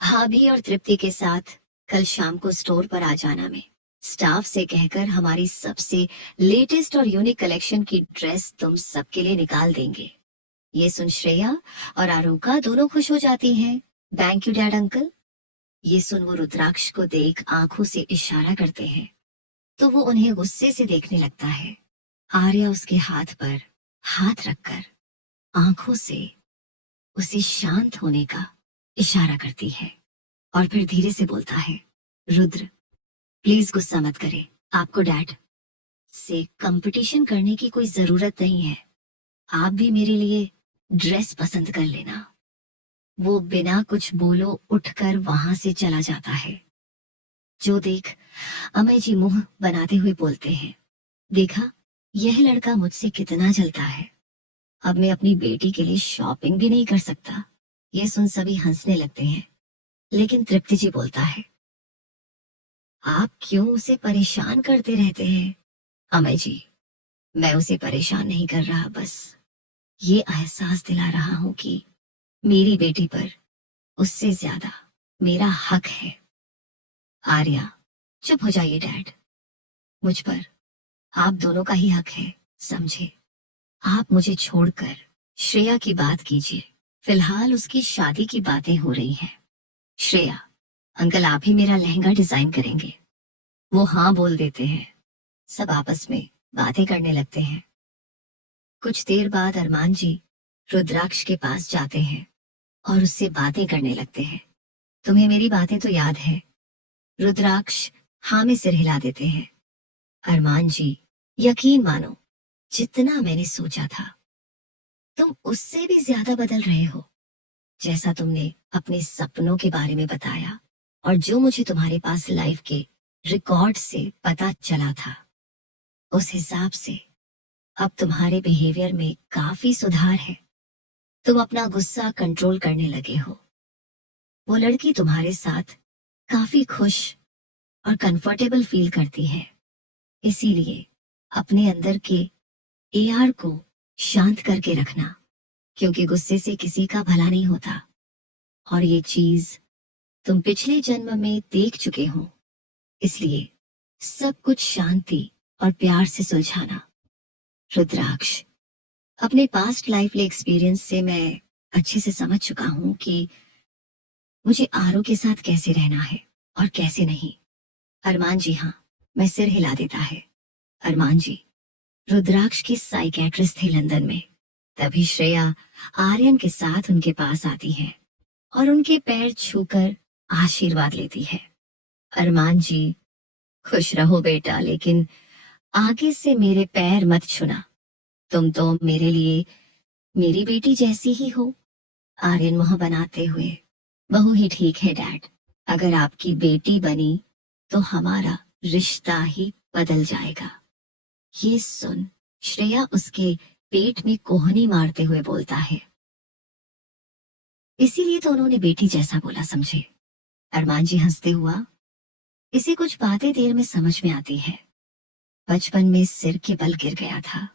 भाभी और तृप्ति के साथ कल शाम को स्टोर पर आ जाना। में स्टाफ से कहकर हमारी सबसे लेटेस्ट और यूनिक कलेक्शन की ड्रेस तुम सबके लिए निकाल देंगे। ये सुन श्रेया और आरूका दोनों खुश हो जाती हैं। Thank you dad uncle. ये सुन वो रुद्राक्ष को देख आंखों से इशारा करते हैं तो वो उन्हें गुस्से से देखने लगता है। आर्या उसके हाथ पर हाथ रखकर आंखों से उसे शांत होने का इशारा करती है और फिर धीरे से बोलता है, रुद्र प्लीज गुस्सा मत करें। आपको डैड से कंपटीशन करने की कोई जरूरत नहीं है। आप भी मेरे लिए ड्रेस पसंद कर लेना। वो बिना कुछ बोलो उठकर वहां से चला जाता है। जो देख अमय जी मुंह बनाते हुए बोलते हैं, देखा यह लड़का मुझसे कितना जलता है। अब मैं अपनी बेटी के लिए शॉपिंग भी नहीं कर सकता। ये सुन सभी हंसने लगते हैं, लेकिन तृप्ति जी बोलता है, आप क्यों उसे परेशान करते रहते हैं? अमय जी, मैं उसे परेशान नहीं कर रहा, बस ये एहसास दिला रहा हूं कि मेरी बेटी पर उससे ज्यादा मेरा हक है। आर्या, चुप हो जाइए डैड। मुझ पर आप दोनों का ही हक है, समझे? आप मुझे छोड़कर श्रेया की बात कीजिए। फिलहाल उसकी शादी की बातें हो रही हैं। श्रेया, अंकल आप ही मेरा लहंगा डिजाइन करेंगे। वो हाँ बोल देते हैं। सब आपस में बातें करने लगते हैं। कुछ देर बाद अरमान जी रुद्राक्ष के पास जाते हैं और उससे बातें करने लगते हैं। तुम्हें मेरी बातें तो याद है? रुद्राक्ष हाँ में सिर हिला देते हैं। अरमान जी, यकीन मानो, जितना मैंने सोचा था तुम उससे भी ज्यादा बदल रहे हो। जैसा तुमने अपने सपनों के बारे में बताया और जो मुझे तुम्हारे पास लाइफ के रिकॉर्ड से पता चला था, उस हिसाब से अब तुम्हारे बिहेवियर में काफी सुधार है। तुम अपना गुस्सा कंट्रोल करने लगे हो। वो लड़की तुम्हारे साथ काफी खुश और कंफर्टेबल फील करती है। इसीलिए अपने अंदर के एआर को शांत करके रखना, क्योंकि गुस्से से किसी का भला नहीं होता। और ये चीज तुम पिछले जन्म में देख चुके हो, इसलिए सब कुछ शांति और प्यार से सुलझाना। रुद्राक्ष, अपने पास्ट लाइफ एक्सपीरियंस से मैं अच्छे से समझ चुका हूं कि मुझे आरो के साथ कैसे रहना है और कैसे नहीं। अरमान जी हाँ, मैं सिर हिला देता है। अरमान जी, रुद्राक्ष की साइकेट्रिस्ट थे लंदन में। तभी श्रेया आर्यन के साथ उनके पास आती है और उनके पैर छूकर आशीर्वाद लेती है। अरमान जी, खुश रहो बेटा, लेकिन आगे से मेरे पैर मत छूना। तुम तो मेरे लिए मेरी बेटी जैसी ही हो। आर्यन मुंह बनाते हुए, बहू ही ठीक है डैड। अगर आपकी बेटी बनी तो हमारा रिश्ता ही बदल जाएगा। ये सुन श्रेया उसके पेट में कोहनी मारते हुए बोलता है, इसीलिए तो उन्होंने बेटी जैसा बोला, समझे? अरमान जी हंसते हुआ, इसे कुछ बातें देर में समझ में आती है। बचपन में सिर के बल गिर गया था,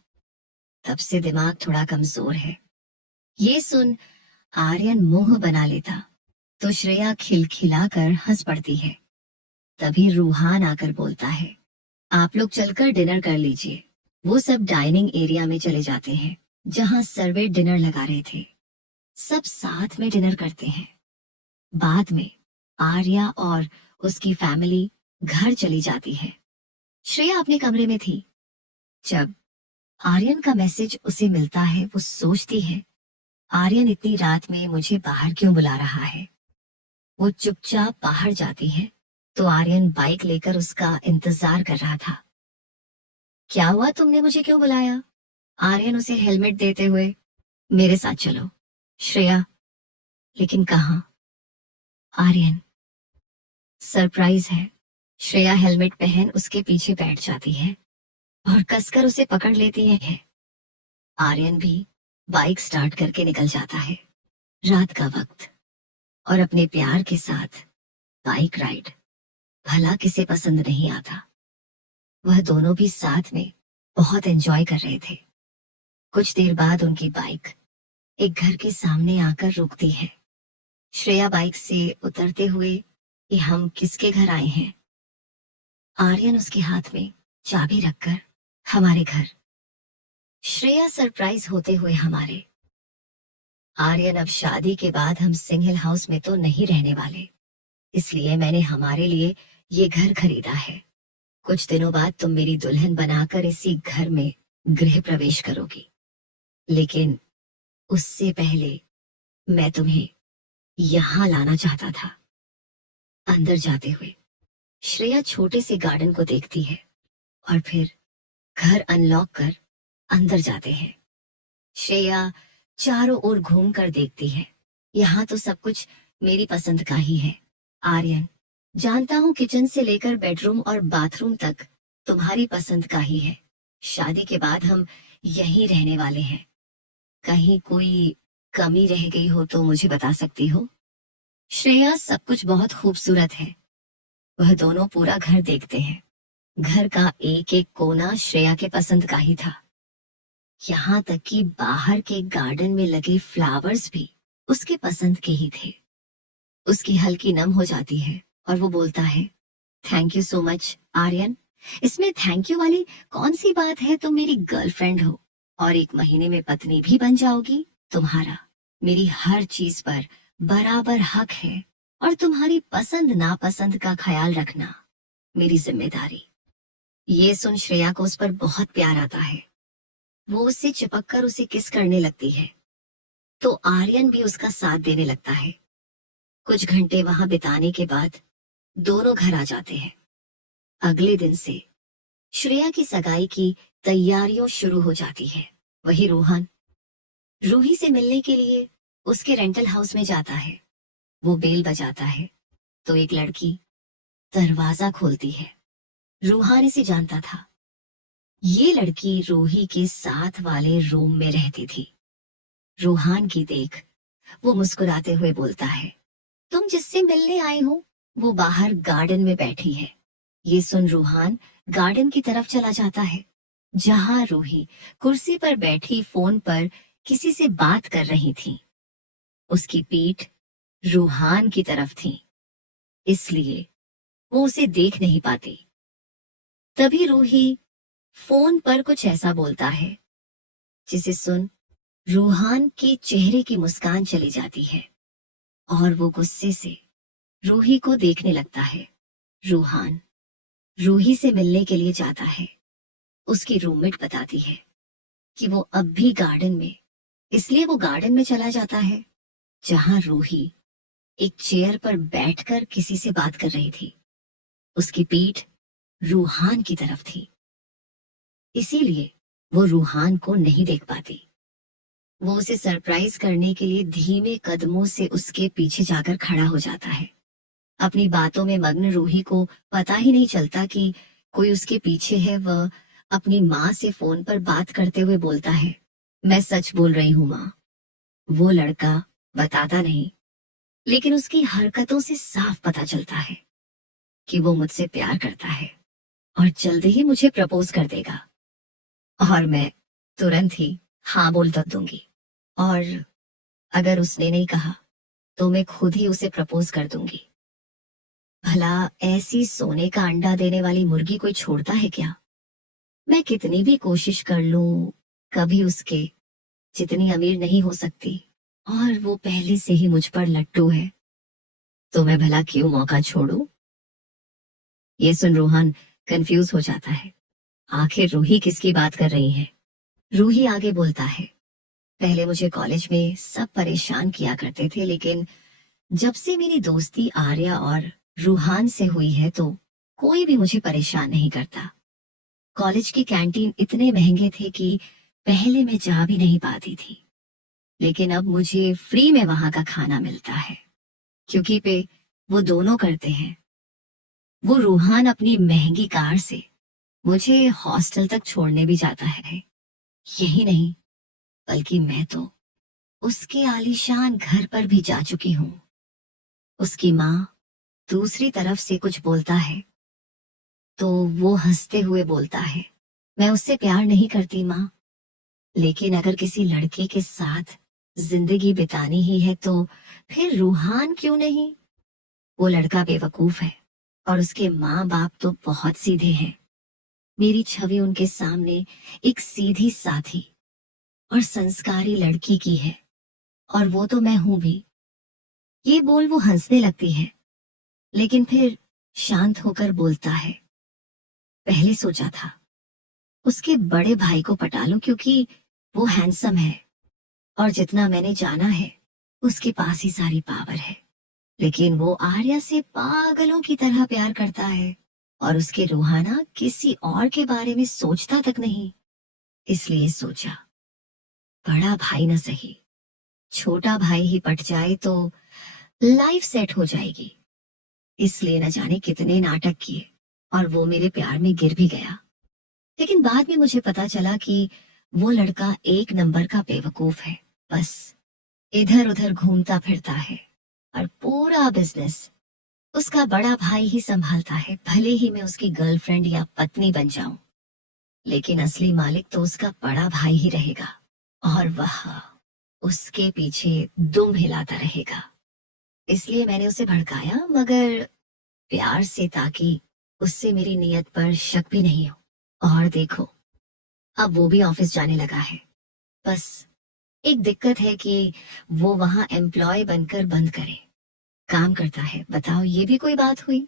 तब से दिमाग थोड़ा कमजोर है। ये सुन आर्यन मुंह बना लेता तो श्रेया खिलखिलाकर हंस पड़ती है। तभी रूहान आकर बोलता है, आप लोग चलकर डिनर कर लीजिए। वो सब डाइनिंग एरिया में चले जाते हैं, जहां सर्वे डिनर लगा रहे थे। सब साथ में डिनर करते हैं। बाद में आर्या और उसकी फैमिली घर चली जाती है। श्रेया अपने कमरे में थी। जब आर्यन का मैसेज उसे मिलता है, वो सोचती है, आर्यन इतनी रात में मुझे बाहर क्यों बुला रहा है? वो चुपचाप बाहर जाती है तो आर्यन बाइक लेकर उसका इंतजार कर रहा था। क्या हुआ, तुमने मुझे क्यों बुलाया? आर्यन उसे हेलमेट देते हुए, मेरे साथ चलो। श्रेया, लेकिन कहाँ? आर्यन, सरप्राइज है। श्रेया हेलमेट पहन उसके पीछे बैठ जाती है और कसकर उसे पकड़ लेती है। आर्यन भी बाइक स्टार्ट करके निकल जाता है। रात का वक्त और अपने प्यार के साथ बाइक राइड भला किसे पसंद नहीं आता। वह दोनों भी साथ में बहुत एंजॉय कर रहे थे। कुछ देर बाद उनकी बाइक एक घर के सामने आकर रुकती है। श्रेया बाइक से उतरते हुए, कि हम किसके घर आए हैं? आर्यन उसके हाथ में चाबी रखकर, हमारे घर। श्रेया सरप्राइज होते हुए, हमारे। आर्यन, अब शादी के बाद हम सिंगल हाउस में तो नहीं रहने वाले, इसलिए मैंने हमारे लिए ये घर खरीदा है। कुछ दिनों बाद तुम मेरी दुल्हन बनाकर इसी घर में गृह प्रवेश करोगी, लेकिन उससे पहले मैं तुम्हें यहां लाना चाहता था। अंदर जाते हुए श्रेया छोटे से गार्डन को देखती है और फिर घर अनलॉक कर अंदर जाते हैं। श्रेया चारों ओर घूमकर देखती है। यहाँ तो सब कुछ मेरी पसंद का ही है। आर्यन, जानता हूँ किचन से लेकर बेडरूम और बाथरूम तक तुम्हारी पसंद का ही है। शादी के बाद हम यहीं रहने वाले हैं। कहीं कोई कमी रह गई हो तो मुझे बता सकती हो? श्रेया, सब कुछ बहुत खूबसूरत है। वह दोनों पूरा घर देखते हैं। घर का एक एक कोना श्रेया के पसंद का ही था। यहाँ तक कि बाहर के गार्डन में लगे फ्लावर्स भी उसके पसंद के ही थे। उसकी हल्की नम हो जाती है और वो बोलता है, thank you so much Aryan. इसमें थैंक यू वाली कौन सी बात है? तुम मेरी गर्लफ्रेंड हो और 1 महीने में पत्नी भी बन जाओगी। तुम्हारा मेरी हर चीज पर बराबर हक है और तुम्हारी पसंद नापसंद का ख्याल रखना मेरी जिम्मेदारी। ये सुन श्रेया को उस पर बहुत प्यार आता है। वो उससे चिपक कर उसे किस करने लगती है तो आर्यन भी उसका साथ देने लगता है। कुछ घंटे वहां बिताने के बाद दोनों घर आ जाते हैं। अगले दिन से श्रेया की सगाई की तैयारियों शुरू हो जाती है। वही रोहन रूही से मिलने के लिए उसके रेंटल हाउस में जाता है। वो बेल बजाता है तो एक लड़की दरवाजा खोलती है। रूहान इसे जानता था। ये लड़की रूही के साथ वाले रूम में रहती थी। रूहान की देख वो मुस्कुराते हुए बोलता है, तुम जिससे मिलने आए हो वो बाहर गार्डन में बैठी है। ये सुन रूहान गार्डन की तरफ चला जाता है जहां रूही कुर्सी पर बैठी फोन पर किसी से बात कर रही थी। उसकी पीठ रूहान की तरफ थी, इसलिए वो उसे देख नहीं पाती। तभी रूही फोन पर कुछ ऐसा बोलता है जिसे सुन रूहान के चेहरे की मुस्कान चली जाती है और वो गुस्से से रूही को देखने लगता है। रूहान रूही से मिलने के लिए जाता है। उसकी रूममेट बताती है कि वो अब भी गार्डन में, इसलिए वो गार्डन में चला जाता है जहां रूही एक चेयर पर बैठकर किसी से बात कर रही थी। उसकी पीठ रूहान की तरफ थी, इसीलिए वो रूहान को नहीं देख पाती। वो उसे सरप्राइज करने के लिए धीमे कदमों से उसके पीछे जाकर खड़ा हो जाता है। अपनी बातों में मग्न रूही को पता ही नहीं चलता कि कोई उसके पीछे है। वह अपनी माँ से फोन पर बात करते हुए बोलता है, मैं सच बोल रही हूँ माँ। वो लड़का बताता नहीं, लेकिन उसकी हरकतों से साफ पता चलता है कि वो मुझसे प्यार करता है और जल्दी ही मुझे प्रपोज कर देगा। और मैं तुरंत ही हाँ बोल तक दूंगी। और अगर उसने नहीं कहा तो मैं खुद ही उसे प्रपोज कर दूंगी। भला ऐसी सोने का अंडा देने वाली मुर्गी कोई छोड़ता है क्या? मैं कितनी भी कोशिश कर लूं, कभी उसके जितनी अमीर नहीं हो सकती और वो पहले से ही मुझ पर लट्टू है, तो मैं भला क्यों मौका छोड़ूं? ये सुन रोहन कंफ्यूज हो जाता है। आखिर रूही किसकी बात कर रही है? रूही आगे बोलता है, पहले मुझे कॉलेज में सब परेशान किया करते थे, लेकिन जब से मेरी दोस्ती आर्या और रूहान से हुई है तो कोई भी मुझे परेशान नहीं करता। कॉलेज की कैंटीन इतने महंगे थे कि पहले मैं जा भी नहीं पाती थी, लेकिन अब मुझे फ्री में वहां का खाना मिलता है क्योंकि पे वो दोनों करते हैं। वो रूहान अपनी महंगी कार से मुझे हॉस्टल तक छोड़ने भी जाता है। यही नहीं, बल्कि मैं तो उसके आलीशान घर पर भी जा चुकी हूँ। उसकी माँ दूसरी तरफ से कुछ बोलता है तो वो हंसते हुए बोलता है, मैं उससे प्यार नहीं करती माँ, लेकिन अगर किसी लड़के के साथ जिंदगी बितानी ही है तो फिर रूहान क्यों नहीं? वो लड़का बेवकूफ है और उसके माँ बाप तो बहुत सीधे हैं। मेरी छवि उनके सामने एक सीधी साथी और संस्कारी लड़की की है, और वो तो मैं हूं भी। ये बोल वो हंसने लगती है, लेकिन फिर शांत होकर बोलता है, पहले सोचा था उसके बड़े भाई को पटा लूं क्योंकि वो हैंडसम है और जितना मैंने जाना है उसके पास ही सारी पावर है, लेकिन वो आर्या से पागलों की तरह प्यार करता है और उसके रूहाना किसी और के बारे में सोचता तक नहीं। इसलिए सोचा बड़ा भाई न सही, छोटा भाई ही पट जाए तो लाइफ सेट हो जाएगी। इसलिए न जाने कितने नाटक किए और वो मेरे प्यार में गिर भी गया। लेकिन बाद में मुझे पता चला कि वो लड़का एक नंबर का बेवकूफ है। बस इधर उधर घूमता फिरता है और पूरा बिजनेस उसका बड़ा भाई ही संभालता है। भले ही मैं उसकी गर्लफ्रेंड या पत्नी बन जाऊं, लेकिन असली मालिक तो उसका बड़ा भाई ही रहेगा और वह उसके पीछे दुम हिलाता रहेगा। इसलिए मैंने उसे भड़काया, मगर प्यार से, ताकि उससे मेरी नीयत पर शक भी नहीं हो। और देखो, अब वो भी ऑफिस जाने लगा है। बस एक दिक्कत है कि वो वहां एम्प्लॉय बनकर बंद करे काम करता है। बताओ, ये भी कोई बात हुई?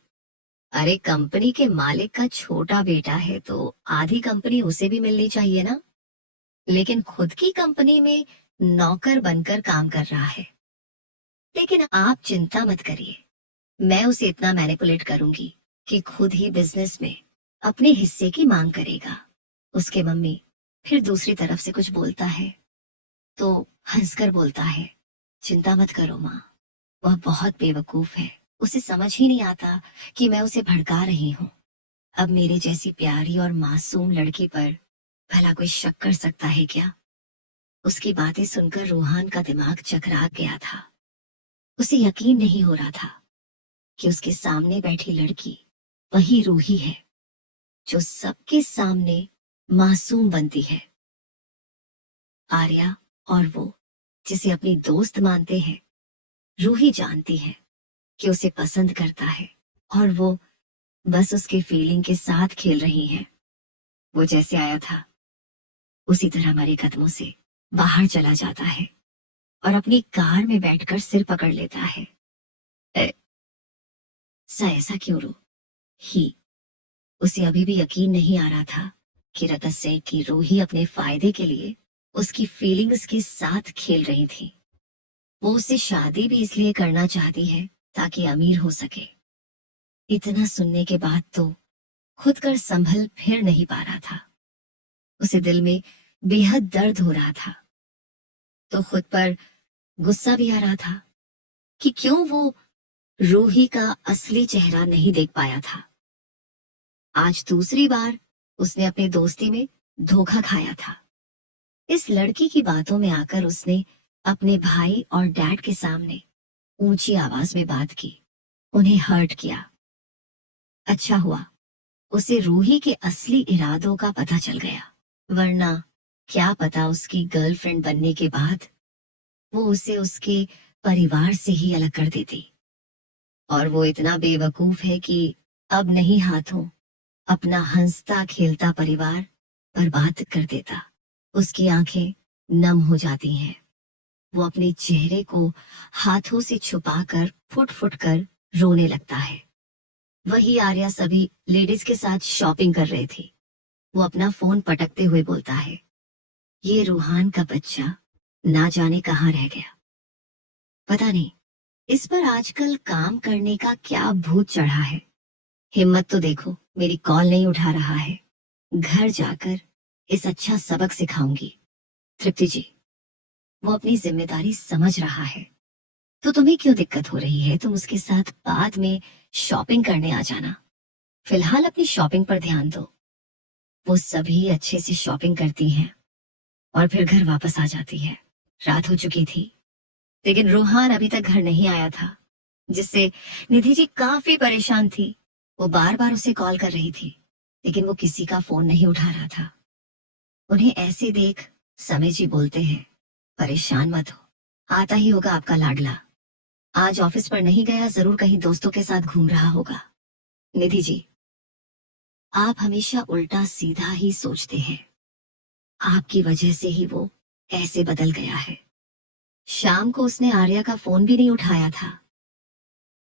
अरे, कंपनी के मालिक का छोटा बेटा है तो आधी कंपनी उसे भी मिलनी चाहिए ना। लेकिन खुद की कंपनी में नौकर बनकर काम कर रहा है। लेकिन आप चिंता मत करिए, मैं उसे इतना मैनिपुलेट करूंगी कि खुद ही बिजनेस में अपने हिस्से की मांग करेगा। उसके मम्मी फिर दूसरी तरफ से कुछ बोलता है तो हंसकर बोलता है, चिंता मत करो माँ, वह बहुत बेवकूफ है। उसे समझ ही नहीं आता कि मैं उसे भड़का रही हूँ। अब मेरे जैसी प्यारी और मासूम लड़की पर भला कोई शक कर सकता है क्या? उसकी बातें सुनकर रूहान का दिमाग चकरा गया था। उसे यकीन नहीं हो रहा था कि उसके सामने बैठी लड़की वही रूही है जो सबके सामने मासूम बनती है। आर्या और वो जिसे अपनी दोस्त मानते हैं, रूही जानती है कि उसे पसंद करता है और वो बस उसके फीलिंग के साथ खेल रही है। वो जैसे आया था उसी तरह हमारे कदमों से बाहर चला जाता है और अपनी कार में बैठकर सिर पकड़ लेता है। "ए, ऐसा क्यों रो ही?" उसे अभी भी यकीन नहीं आ रहा था कि रतन से की रूही अपने फायदे के लिए उसकी फीलिंग्स के साथ खेल रही थी। वो उससे शादी भी इसलिए करना चाहती है ताकि अमीर हो सके। इतना सुनने के बाद तो खुद कर संभल फिर नहीं पा रहा था। उसे दिल में बेहद दर्द हो रहा था, तो खुद पर गुस्सा भी आ रहा था कि क्यों वो रूही का असली चेहरा नहीं देख पाया था। आज दूसरी बार उसने अपनी दोस्ती में धोखा खाया था। इस लड़की की बातों में आकर उसने अपने भाई और डैड के सामने ऊंची आवाज में बात की, उन्हें हर्ट किया। अच्छा हुआ उसे रूही के असली इरादों का पता चल गया, वरना क्या पता उसकी गर्लफ्रेंड बनने के बाद वो उसे उसके परिवार से ही अलग कर देती। और वो इतना बेवकूफ है कि अब नहीं हाथों अपना हंसता खेलता परिवार बर्बाद कर देता। उसकी आंखें नम हो जाती हैं। वो अपने चेहरे को हाथों से छुपाकर फुट फुट कर रोने लगता है। वही आर्या सभी लेडीज के साथ शॉपिंग कर रही थी। वो अपना फोन पटकते हुए बोलता है, ये रूहान का बच्चा ना जाने कहाँ रह गया। पता नहीं इस पर आजकल काम करने का क्या भूत चढ़ा है। हिम्मत तो देखो, मेरी कॉल नहीं उठा रहा है। घर जाकर इस अच्छा सबक सिखाऊंगी। तृप्ति जी, वो अपनी जिम्मेदारी समझ रहा है, तो तुम्हें क्यों दिक्कत हो रही है? तुम उसके साथ बाद में शॉपिंग करने आ जाना। फिलहाल अपनी शॉपिंग पर ध्यान दो। वो सभी अच्छे से शॉपिंग करती हैं और फिर घर वापस आ जाती है। रात हो चुकी थी, लेकिन रूहान अभी तक घर नहीं आया था, जिससे निधि जी काफी परेशान थी। वो बार बार उसे कॉल कर रही थी, लेकिन वो किसी का फोन नहीं उठा रहा था। उन्हें ऐसे देख समय जी बोलते हैं, परेशान मत हो, आता ही होगा आपका लाडला। आज ऑफिस पर नहीं गया, जरूर कहीं दोस्तों के साथ घूम रहा होगा। निधि जी, आप हमेशा उल्टा सीधा ही सोचते हैं। आपकी वजह से ही वो ऐसे बदल गया है। शाम को उसने आर्या का फोन भी नहीं उठाया था।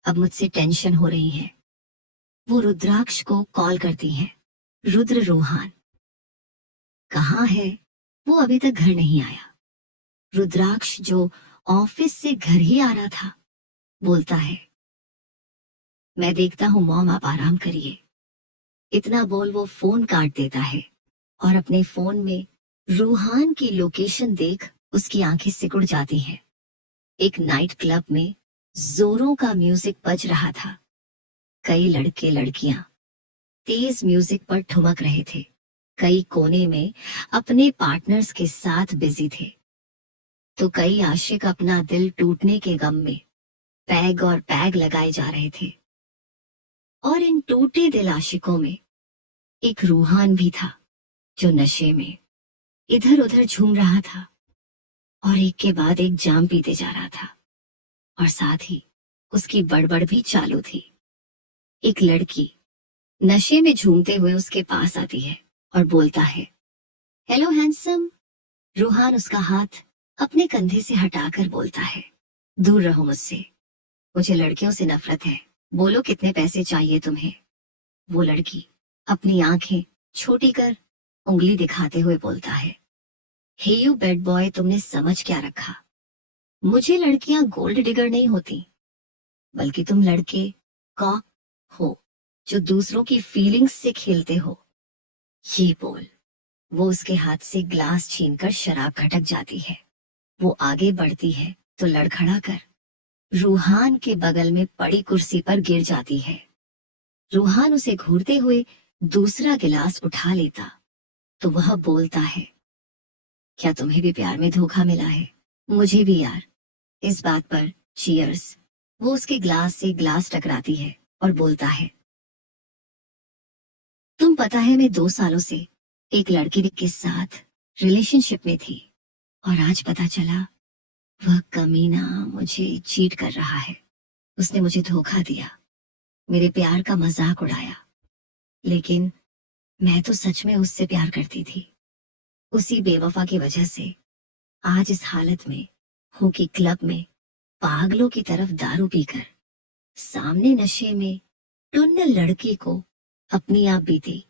अब मुझसे टेंशन हो रही है। वो रुद्राक्ष को कॉल करती है। रुद्र रोहान कहाँ है? वो अभी तक घर नहीं आया। रुद्राक्ष जो ऑफिस से घर ही आ रहा था, बोलता है, मैं देखता हूँ मॉम, आप आराम करिए। इतना बोल वो फोन काट देता है और अपने फोन में रूहान की लोकेशन देख उसकी आंखें सिकुड़ जाती हैं। एक नाइट क्लब में जोरों का म्यूजिक बज रहा था। कई लड़के लड़कियां तेज म्यूजिक पर ठुमक रहे थे। कई कोने में अपने पार्टनर्स के साथ बिजी थे, तो कई आशिक अपना दिल टूटने के गम में पैग और पैग लगाए जा रहे थे। और इन टूटे दिल आशिकों में एक रूहान भी था, जो नशे में इधर उधर झूम रहा था और एक के बाद एक जाम पीते जा रहा था। और साथ ही उसकी बड़बड़ भी चालू थी। एक लड़की नशे में झूमते हुए उसके पास आती है और बोलता है, हेलो हैंडसम। रूहान उसका हाथ अपने कंधे से हटाकर बोलता है, दूर रहो मुझसे, मुझे लड़कियों से नफरत है, बोलो कितने पैसे चाहिए तुम्हें। वो लड़की अपनी आंखें छोटी कर उंगली दिखाते हुए बोलता है, हे यू बैड बॉय, तुमने समझ क्या रखा, मुझे लड़कियां गोल्ड डिगर नहीं होती, बल्कि तुम लड़के कॉक हो, जो दूसरों की फीलिंग्स से खेलते हो। ये बोल वो उसके हाथ से ग्लास छीनकर शराब खटक जाती है। वो आगे बढ़ती है तो लड़खड़ा कर रूहान के बगल में पड़ी कुर्सी पर गिर जाती है। रूहान उसे घूरते हुए दूसरा गिलास उठा लेता तो वह बोलता है, क्या तुम्हें भी प्यार में धोखा मिला है? मुझे भी यार। इस बात पर चीयर्स। वो उसके ग्लास से ग्लास टकराती है और बोलता है, तुम पता है मैं 2 सालों से एक लड़के के साथ रिलेशनशिप में थी और आज पता चला वह कमीना मुझे चीट कर रहा है। उसने मुझे धोखा दिया, मेरे प्यार का मजाक उड़ाया, लेकिन मैं तो सच में उससे प्यार करती थी। उसी बेवफा की वजह से आज इस हालत में हूं कि क्लब में पागलों की तरफ दारू पीकर सामने नशे में टुन्न लड़की को अपनी आप बीती।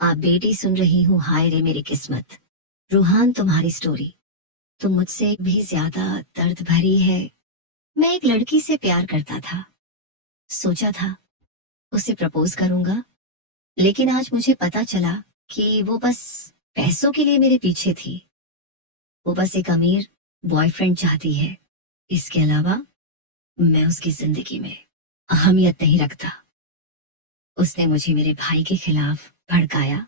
आप बेटी सुन रही हूँ, हाय रे मेरी किस्मत। रूहान, तुम्हारी स्टोरी तो मुझसे भी ज्यादा दर्द भरी है। मैं एक लड़की से प्यार करता था, सोचा था उसे प्रपोज करूंगा, लेकिन आज मुझे पता चला कि वो बस पैसों के लिए मेरे पीछे थी। वो बस एक अमीर बॉयफ्रेंड चाहती है, इसके अलावा मैं उसकी जिंदगी में अहमियत नहीं रखता। उसने मुझे मेरे भाई के खिलाफ भड़काया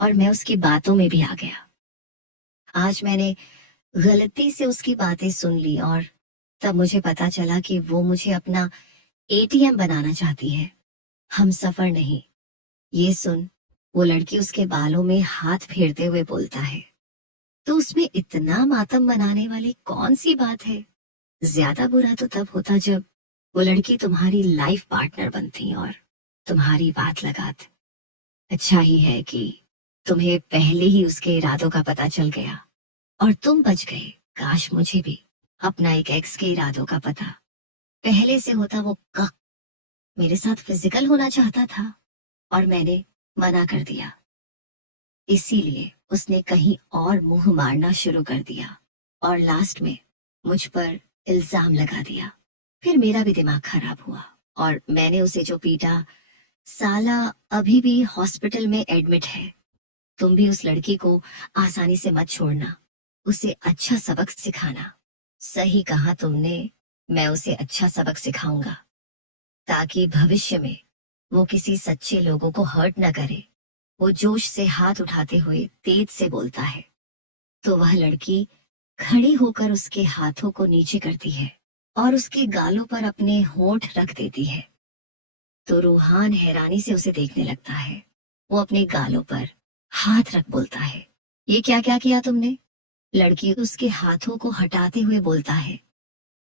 और मैं उसकी बातों में भी आ गया। आज मैंने गलती से उसकी बातें सुन ली और तब मुझे पता चला कि वो मुझे अपना एटीएम बनाना चाहती है, हम सफर नहीं। ये सुन वो लड़की उसके बालों में हाथ फेरते हुए बोलता है, तो उसमें इतना मातम मनाने वाली कौन सी बात है? ज्यादा बुरा तो तब होता जब वो लड़की तुम्हारी लाइफ पार्टनर बनती और तुम्हारी बात लगाती। अच्छा ही है कि तुम्हें पहले ही उसके इरादों का पता चल गया और तुम बच गए। काश मुझे भी अपना एक एक्स के इरादों का पता पहले से होता। वो मेरे साथ फिजिकल होना चाहता था और मैंने मना कर दिया, इसीलिए उसने कहीं और मुंह मारना शुरू कर दिया और लास्ट में मुझ पर इल्जाम लगा दिया। फिर मेरा भी दिमाग खराब हुआ और मैंने उसे जो पीटा, साला अभी भी हॉस्पिटल में एडमिट है। तुम भी उस लड़की को आसानी से मत छोड़ना, उसे अच्छा सबक सिखाना। सही कहा तुमने, मैं उसे अच्छा सबक सिखाऊंगा ताकि भविष्य में वो किसी सच्चे लोगों को हर्ट न करे। वो जोश से हाथ उठाते हुए तेज से बोलता है, तो वह लड़की खड़ी होकर उसके हाथों को नीचे करती है और उसके गालों पर अपने होंठ रख देती है। तो रूहान हैरानी से उसे देखने लगता है। वो अपने गालों पर हाथ रख बोलता है, ये क्या क्या किया तुमने? लड़की उसके हाथों को हटाते हुए बोलता है,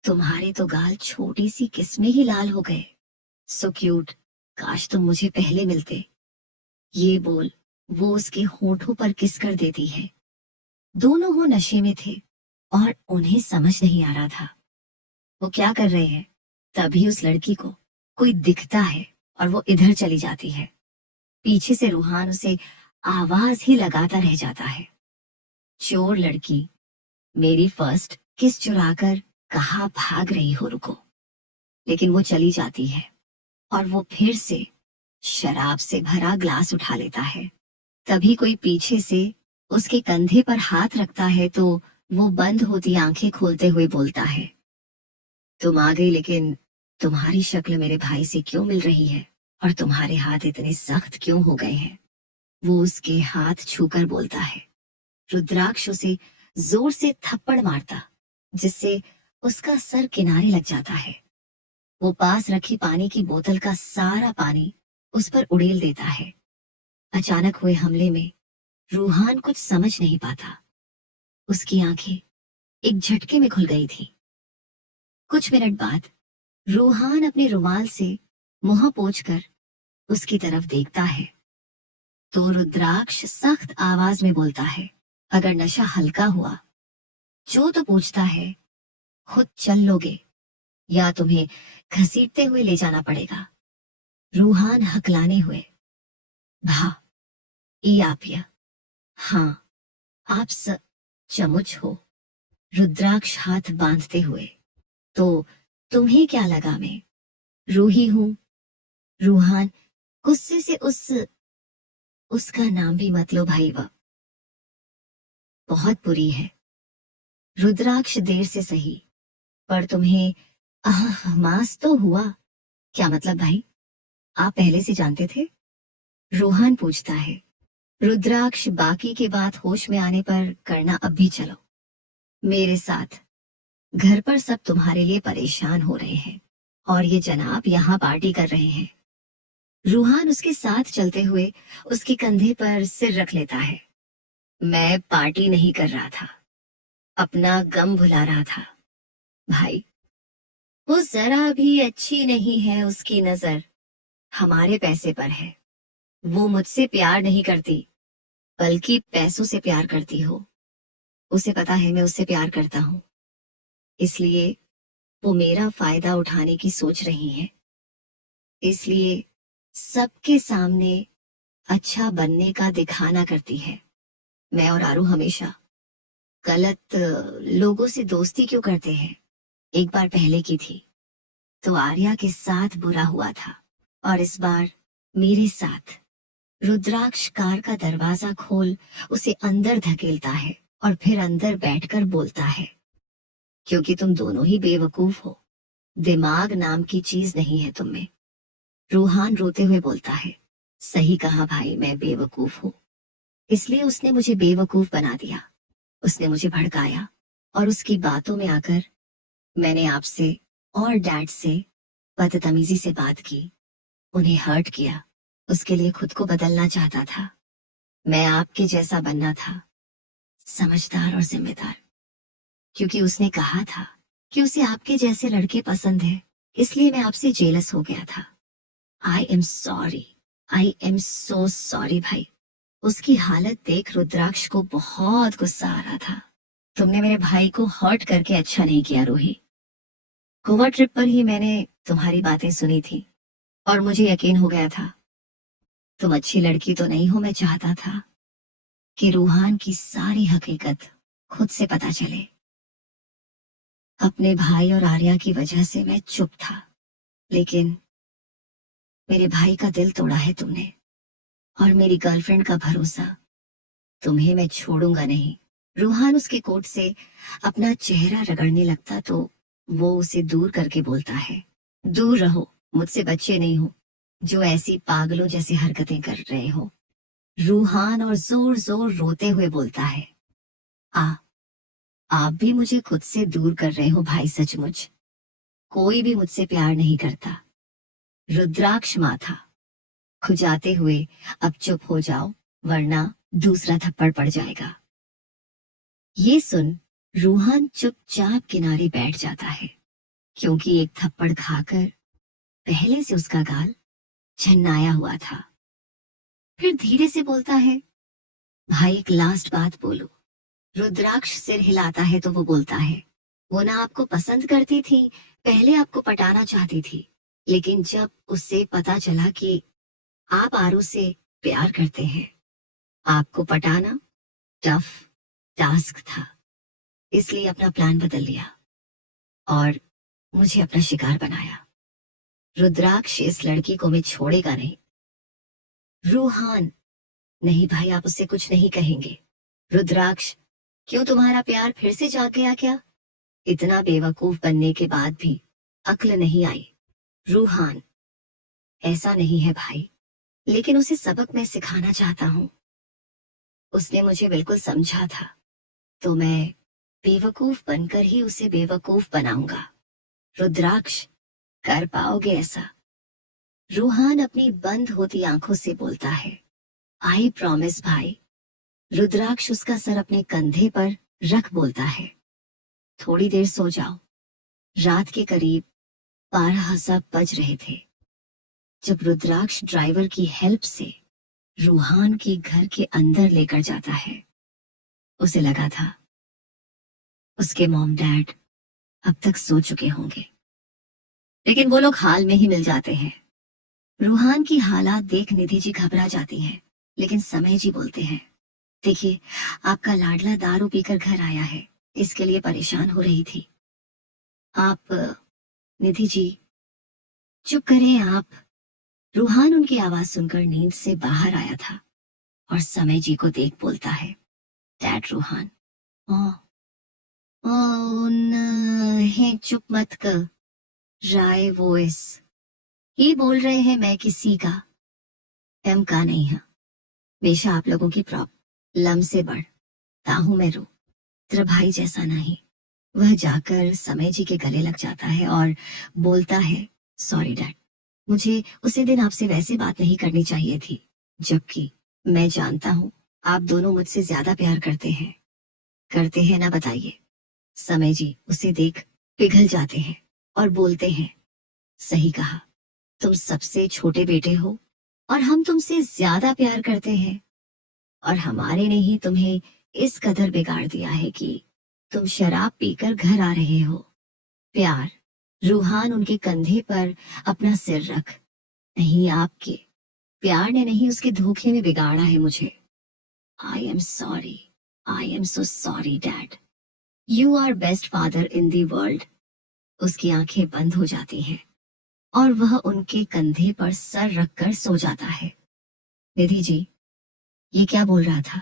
तुम्हारे तो गाल छोटी सी किस में ही लाल हो गए, सो क्यूट, काश तुम मुझे पहले मिलते। ये बोल वो उसके होठों पर किस कर देती है। दोनों वो नशे में थे और उन्हें समझ नहीं आ रहा था वो क्या कर रहे हैं। तभी उस लड़की को कोई दिखता है और वो इधर चली जाती है। पीछे से रूहान उसे आवाज ही लगाता रह जाता है, चोर लड़की, मेरी फर्स्ट किस चुराकर कहाँ भाग रही हो, रुको। लेकिन वो चली जाती है और वो फिर से शराब से भरा ग्लास उठा लेता है। तभी कोई पीछे से उसके कंधे पर हाथ रखता है तो वो बंद होती आंखें खोलते हुए बोलता है, तुम आ गई, लेकिन तुम्हारी शक्ल मेरे भाई से क्यों मिल रही है और तुम्हारे हाथ इतने सख्त क्यों हो गए हैं? वो उसके हाथ छूकर बोलता है। रुद्राक्ष उसे जोर से थप्पड़ मारता, जिससे उसका सर किनारे लग जाता है। वो पास रखी पानी की बोतल का सारा पानी उस पर उड़ेल देता है। अचानक हुए हमले में रूहान कुछ समझ नहीं पाता। उसकी आंखें एक झटके में खुल गई थी। कुछ मिनट बाद रूहान अपने रुमाल से मुंह पोंछकर उसकी तरफ देखता है तो रुद्राक्ष सख्त आवाज में बोलता है, अगर नशा हल्का हुआ जो तो पूछता है, खुद चल लोगे या तुम्हें घसीटते हुए ले जाना पड़ेगा। रूहान हकलाने हुए, भा ई आपिया, हाँ आप चमुच हो। रुद्राक्ष हाथ बांधते हुए, तो तुम्हें क्या लगा मैं रूही हूं? रूहान गुस्से से उसका नाम भी मत लो भाई, वह बहुत बुरी है। रुद्राक्ष देर से सही, पर तुम्हें मास तो हुआ। क्या मतलब भाई, आप पहले से जानते थे? रोहन पूछता है। रुद्राक्ष बाकी की बात होश में आने पर करना, अब भी चलो मेरे साथ। घर पर सब तुम्हारे लिए परेशान हो रहे हैं और ये जनाब यहाँ पार्टी कर रहे हैं। रूहान उसके साथ चलते हुए उसके कंधे पर सिर रख लेता है। मैं पार्टी नहीं कर रहा था, अपना गम भुला रहा था भाई। वो जरा भी अच्छी नहीं है, उसकी नजर हमारे पैसे पर है। वो मुझसे प्यार नहीं करती, बल्कि पैसों से प्यार करती हो। उसे पता है मैं उससे प्यार करता हूँ, इसलिए वो मेरा फायदा उठाने की सोच रही है। इसलिए सबके सामने अच्छा बनने का दिखाना करती है। मैं और आरू हमेशा गलत लोगों से दोस्ती क्यों करते हैं? एक बार पहले की थी तो आर्या के साथ बुरा हुआ था, और इस बार मेरे साथ। रुद्राक्ष कार का दरवाजा खोल उसे अंदर धकेलता है और फिर अंदर बैठकर बोलता है, क्योंकि तुम दोनों ही बेवकूफ हो, दिमाग नाम की चीज नहीं है तुम में। रूहान रोते हुए बोलता है, सही कहा भाई, मैं बेवकूफ हूँ। इसलिए उसने मुझे बेवकूफ बना दिया, उसने मुझे भड़काया, और उसकी बातों में आकर मैंने आपसे और डैड से बदतमीजी से बात की, उन्हें हर्ट किया। उसके लिए खुद को बदलना चाहता था। मैं आपके जैसा बनना था, समझदार और जिम्मेदार। क्योंकि उसने कहा था कि उसे आपके जैसे लड़के पसंद है, इसलिए मैं आपसे जेलस हो गया था। आई am sorry, I am so sorry भाई। उसकी हालत देख रुद्राक्ष को बहुत गुस्सा आ रहा था। तुमने मेरे भाई को हर्ट करके अच्छा नहीं किया रूही। गोवा ट्रिप पर ही मैंने तुम्हारी बातें सुनी थी और मुझे यकीन हो गया था तुम अच्छी लड़की तो नहीं हो। मैं चाहता था कि रूहान की सारी हकीकत खुद से पता चले। अपने भाई और आर्या की वजह से मैं चुप था, लेकिन मेरे भाई का दिल तोड़ा है तुमने, और मेरी गर्लफ्रेंड का भरोसा। तुम्हें मैं छोड़ूंगा नहीं। रूहान उसके कोट से अपना चेहरा रगड़ने लगता तो वो उसे दूर करके बोलता है, दूर रहो, मुझसे बच्चे नहीं हो जो ऐसी पागलों जैसी हरकतें कर रहे हो। रूहान और जोर जोर रोते हुए बोलता है, आप भी मुझे खुद से दूर कर रहे हो भाई, सचमुच कोई भी मुझसे प्यार नहीं करता। रुद्राक्ष माथा खुजाते हुए, अब चुप हो जाओ वरना दूसरा थप्पड़ पड़ जाएगा। ये सुन रूहान चुपचाप किनारे बैठ जाता है, क्योंकि एक थप्पड़ खाकर पहले से उसका गाल छन्नाया हुआ था। फिर धीरे से बोलता है, भाई एक लास्ट बात बोलो। रुद्राक्ष सिर हिलाता है तो वो बोलता है, वो ना आपको पसंद करती थी, पहले आपको पटाना चाहती थी, लेकिन जब उससे पता चला कि आप आरू से प्यार करते हैं, आपको पटाना टफ टास्क था, इसलिए अपना प्लान बदल लिया और मुझे अपना शिकार बनाया। रुद्राक्ष इस लड़की को मैं छोड़ेगा नहीं। रूहान, नहीं भाई, आप उससे कुछ नहीं कहेंगे। रुद्राक्ष, क्यों तुम्हारा प्यार फिर से जाग गया क्या? इतना बेवकूफ बनने के बाद भी अक्ल नहीं आई। रूहान, ऐसा नहीं है भाई, लेकिन उसे सबक मैं सिखाना चाहता हूँ। उसने मुझे बिल्कुल समझा था, तो मैं बेवकूफ बनकर ही उसे बेवकूफ बनाऊंगा। रुद्राक्ष, कर पाओगे ऐसा? रूहान अपनी बंद होती आंखों से बोलता है। आई प्रॉमिस भाई। रुद्राक्ष उसका सर अपने कंधे पर रख बोलता है। थोड़ी देर सो जाओ। रात के करीब 12 सब बज रहे थे जब रुद्राक्ष ड्राइवर की हेल्प से रूहान की घर के अंदर लेकर जाता है। उसे लगा था उसके मॉम डैड अब तक सो चुके होंगे, लेकिन वो लोग हाल में ही मिल जाते हैं। रूहान की हालात देख निधि जी घबरा जाती हैं, लेकिन समय जी बोलते हैं, देखिए आपका लाडला दारू पीकर घर आया है, इसके लिए परेशान हो रही थी। आप निधि जी चुप करें आप। रूहान उनकी आवाज सुनकर नींद से बाहर आया था और समय जी को देख बोलता है, डैड रूहान। ओ, ओ नहीं, चुप मत कर। राय वॉइस ये बोल रहे हैं मैं किसी का एम का नहीं है। हमेशा आप लोगों की प्रॉब्लम से बढ़ता हूं मैं, रू तेरा भाई जैसा नहीं। वह जाकर समय जी के गले लग जाता है और बोलता है, सॉरी डैड, मुझे उसी दिन आपसे वैसे बात नहीं करनी चाहिए थी, जबकि मैं जानता हूँ आप दोनों मुझसे ज्यादा प्यार करते हैं ना, बताइए। समय जी उसे देख पिघल जाते हैं और बोलते हैं, सही कहा, तुम सबसे छोटे बेटे हो और हम तुमसे ज्यादा प्यार करते हैं, और हमारे ने ही तुम्हें इस कदर बिगाड़ दिया है कि तुम शराब पीकर घर आ रहे हो। प्यार। रूहान उनके कंधे पर अपना सिर रख, नहीं आपके प्यार ने नहीं, उसके धोखे में बिगाड़ा है मुझे। I am sorry, I am so sorry dad, you are best father in the world. उसकी आंखें बंद हो जाती हैं और वह उनके कंधे पर सर रखकर सो जाता है। निधि जी, ये क्या बोल रहा था?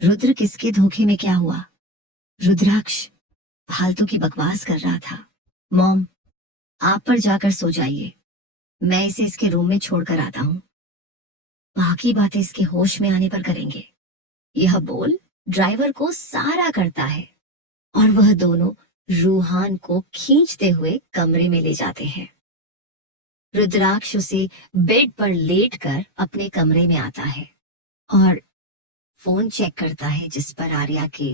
रुद्र किसके धोखे में क्या हुआ? रुद्राक्ष फालतू की बकवास कर रहा था। मॉम, आप पर जाकर सो जाइए, मैं इसे इसके रूम में छोड़कर आता हूँ, बाकी बातें इसके होश में आने पर करेंगे। यह बोल ड्राइवर को सारा करता है और वह दोनों रूहान को खींचते हुए कमरे में ले जाते हैं। रुद्राक्ष उसे बेड पर लेटकर अपने कमरे में आता है और फोन चेक करता है, जिस पर आर्या के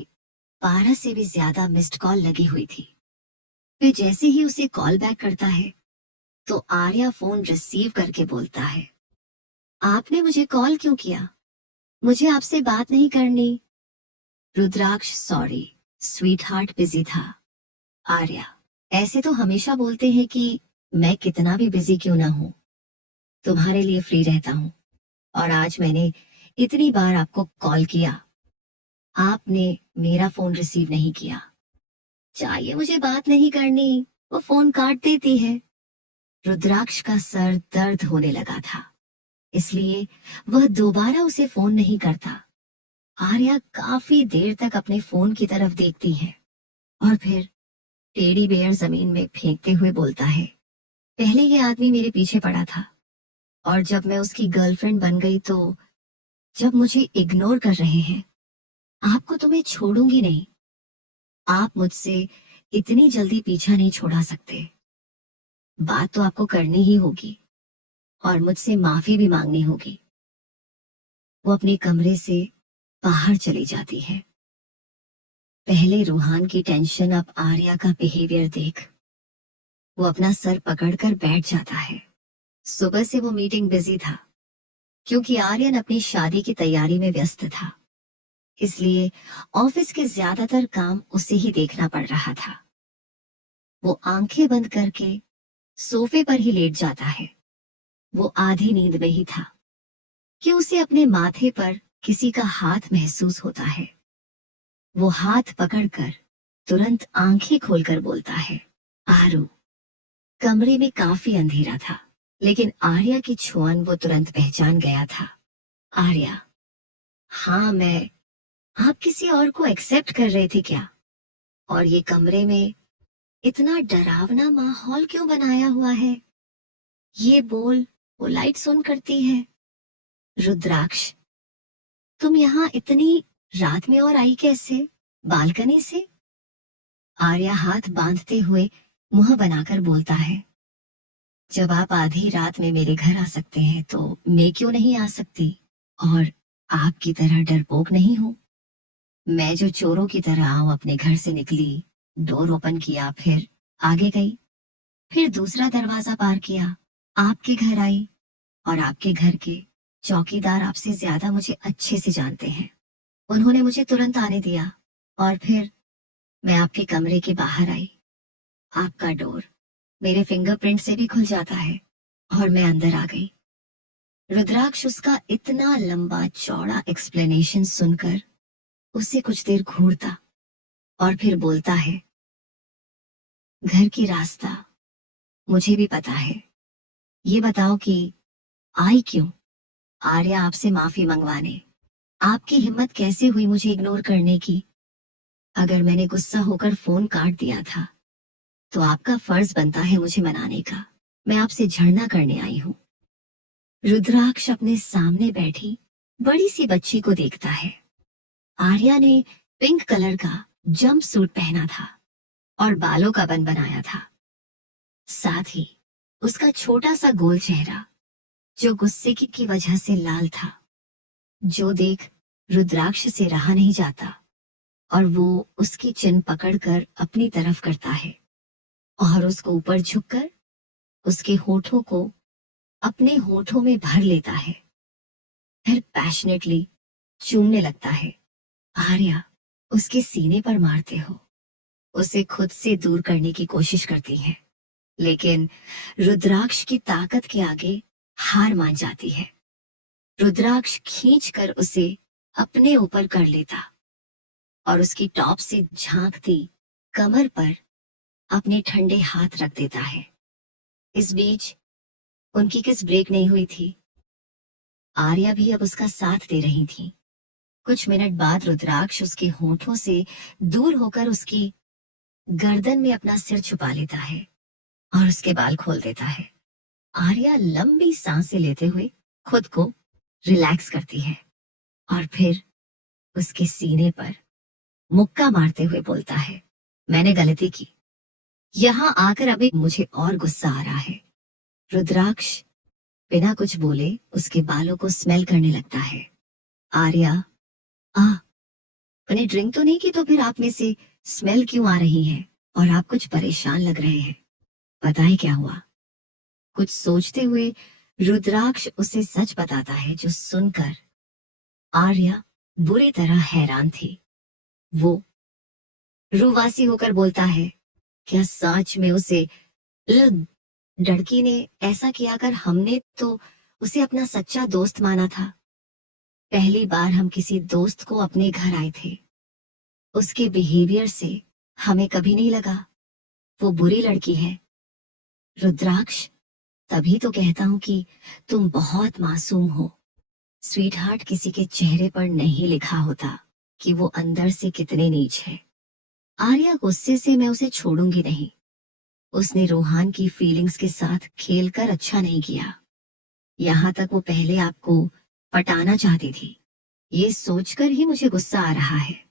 12 से भी ज्यादा मिस्ड कॉल लगी हुई थी। वे जैसे ही उसे कॉल बैक करता है तो आर्या फोन रिसीव करके बोलता है, आपने मुझे कॉल क्यों किया? मुझे आपसे बात नहीं करनी। रुद्राक्ष, सॉरी स्वीट हार्ट, बिजी था। आर्या, ऐसे तो हमेशा बोलते हैं कि मैं कितना भी बिजी क्यों ना हूं, तुम्हारे लिए फ्री रहता हूं, और आज मैंने इतनी बार आपको कॉल किया, आपने मेरा फोन रिसीव नहीं किया। चाहिए मुझे बात नहीं करनी, वो फोन काट देती है। रुद्राक्ष का सर दर्द होने लगा था, इसलिए वह दोबारा उसे फोन नहीं करता। आर्या काफी देर तक अपने फोन की तरफ देखती है और फिर टेडी बेयर जमीन में फेंकते हुए बोलता है, पहले ये आदमी मेरे पीछे पड़ा था और जब मैं उसकी गर्लफ्रेंड बन गई तो जब मुझे इग्नोर कर रहे हैं, आपको तो मैं छोड़ूंगी नहीं। आप मुझसे इतनी जल्दी पीछा नहीं छोड़ा सकते। बात तो आपको करनी ही होगी और मुझसे माफी भी मांगनी होगी। वो अपने कमरे से बाहर चली जाती है। पहले रूहान की टेंशन, अब आर्या का बिहेवियर देख वो अपना सर पकड़कर बैठ जाता है। सुबह से वो मीटिंग बिजी था क्योंकि आर्यन अपनी शादी की तैयारी में व्यस्त था, इसलिए ऑफिस के ज्यादातर काम उसे ही देखना पड़ रहा था। वो आंखें बंद करके सोफे पर ही लेट जाता है। वो आधी नींद में ही था कि उसे अपने माथे पर किसी का हाथ महसूस होता है। वो हाथ पकड़कर तुरंत आंखें खोलकर बोलता है, आरू। कमरे में काफी अंधेरा था, लेकिन आर्या की छुअन वो तुरंत पहचान गया था। आर्या, हाँ मैं, आप किसी और को एक्सेप्ट कर रहे थे क्या? और ये कमरे में इतना डरावना माहौल क्यों बनाया हुआ है? ये बोल वो लाइट्स ऑन करती है। रुद्राक्ष, तुम यहाँ इतनी रात में और आई कैसे? बालकनी से? आर्या हाथ बांधते हुए मुंह बनाकर बोलता है, जब आप आधी रात में मेरे घर आ सकते हैं तो मैं क्यों नहीं आ सकती? और आपकी तरह डरपोक नहीं हूं। मैं जो चोरों की तरह आऊं अपने घर से निकली, डोर ओपन किया, फिर आगे गई, फिर दूसरा दरवाजा पार किया, आपके घर आई, और आपके घर के चौकीदार आपसे ज्यादा मुझे अच्छे से जानते हैं। उन्होंने मुझे तुरंत आने दिया और फिर मैं आपके कमरे के बाहर आई। आपका डोर मेरे फिंगरप्रिंट से भी खुल जाता है और मैं अंदर आ गई। रुद्राक्ष उसका इतना लंबा चौड़ा एक्सप्लेनेशन सुनकर उसे कुछ देर घूरता और फिर बोलता है, घर की रास्ता मुझे भी पता है। ये बताओ कि आई क्यों? आर्या आपसे माफी मंगवाने। आपकी हिम्मत कैसे हुई मुझे इग्नोर करने की? अगर मैंने गुस्सा होकर फोन काट दिया था तो आपका फर्ज बनता है मुझे मनाने का। मैं आपसे झगड़ा करने आई हूँ। रुद्राक्ष अपने सामने बैठी बड़ी सी बच्ची को देखता है। आर्या ने पिंक कलर का जंप सूट पहना था और बालों का बन बनाया था। साथ ही उसका छोटा सा गोल चेहरा जो गुस्से की वजह से लाल था, जो देख रुद्राक्ष से रहा नहीं जाता और वो उसकी चिन पकड़कर अपनी तरफ करता है और उसको ऊपर झुककर उसके होठों को अपने होठों में भर लेता है, फिर पैशनेटली चूमने लगता है। आर्या उसके सीने पर मारते हो उसे खुद से दूर करने की कोशिश करती है, लेकिन रुद्राक्ष की ताकत के आगे हार मान जाती है। रुद्राक्ष खींचकर उसे अपने ऊपर कर लेता और उसकी टॉप से झांकती कमर पर अपने ठंडे हाथ रख देता है। इस बीच उनकी किस ब्रेक नहीं हुई थी। आर्या भी अब उसका साथ दे रही थी। कुछ मिनट बाद रुद्राक्ष उसके होठों से दूर होकर उसकी गर्दन में अपना सिर छुपा लेता है और उसके बाल खोल देता है। आर्या लंबी सांसें लेते हुए खुद को रिलैक्स करती है और फिर उसके सीने पर मुक्का मारते हुए बोलता है, मैंने गलती की। यहाँ आकर अभी मुझे और गुस्सा आ रहा है। रुद्राक्ष बिना कुछ बोले उसके बालों को स्मेल करने लगता है। आर्या, मैंने ड्रिंक तो नहीं की तो फिर आप में से स्मेल क्यों आ रही है? और आप कुछ परेशान लग रहे हैं। पता है क्या हुआ? कुछ सोचते हुए रुद्राक्ष उसे सच बताता है, जो सुनकर आर्या बुरी तरह हैरान थी। वो रुवासी होकर बोलता है, क्या सच में उसे लड़की ने ऐसा किया कर? हमने तो उसे अपना सच्चा दोस्त माना था। पहली बार हम किसी दोस्त को अपने घर आए थे। उसके बिहेवियर से हमें कभी नहीं लगा वो बुरी लड़की है। रुद्राक्ष, तभी तो कहता हूं कि तुम बहुत मासूम हो। स्वीट हार्ट किसी के चेहरे पर नहीं लिखा होता कि वो अंदर से कितने नीच है। आर्या गुस्से से, मैं उसे छोड़ूंगी नहीं। उसने रोहान की फीलिंग्स के साथ खेलकर अच्छा नहीं किया। यहाँ तक वो पहले आपको पटाना चाहती थी। ये सोचकर ही मुझे गुस्सा आ रहा है।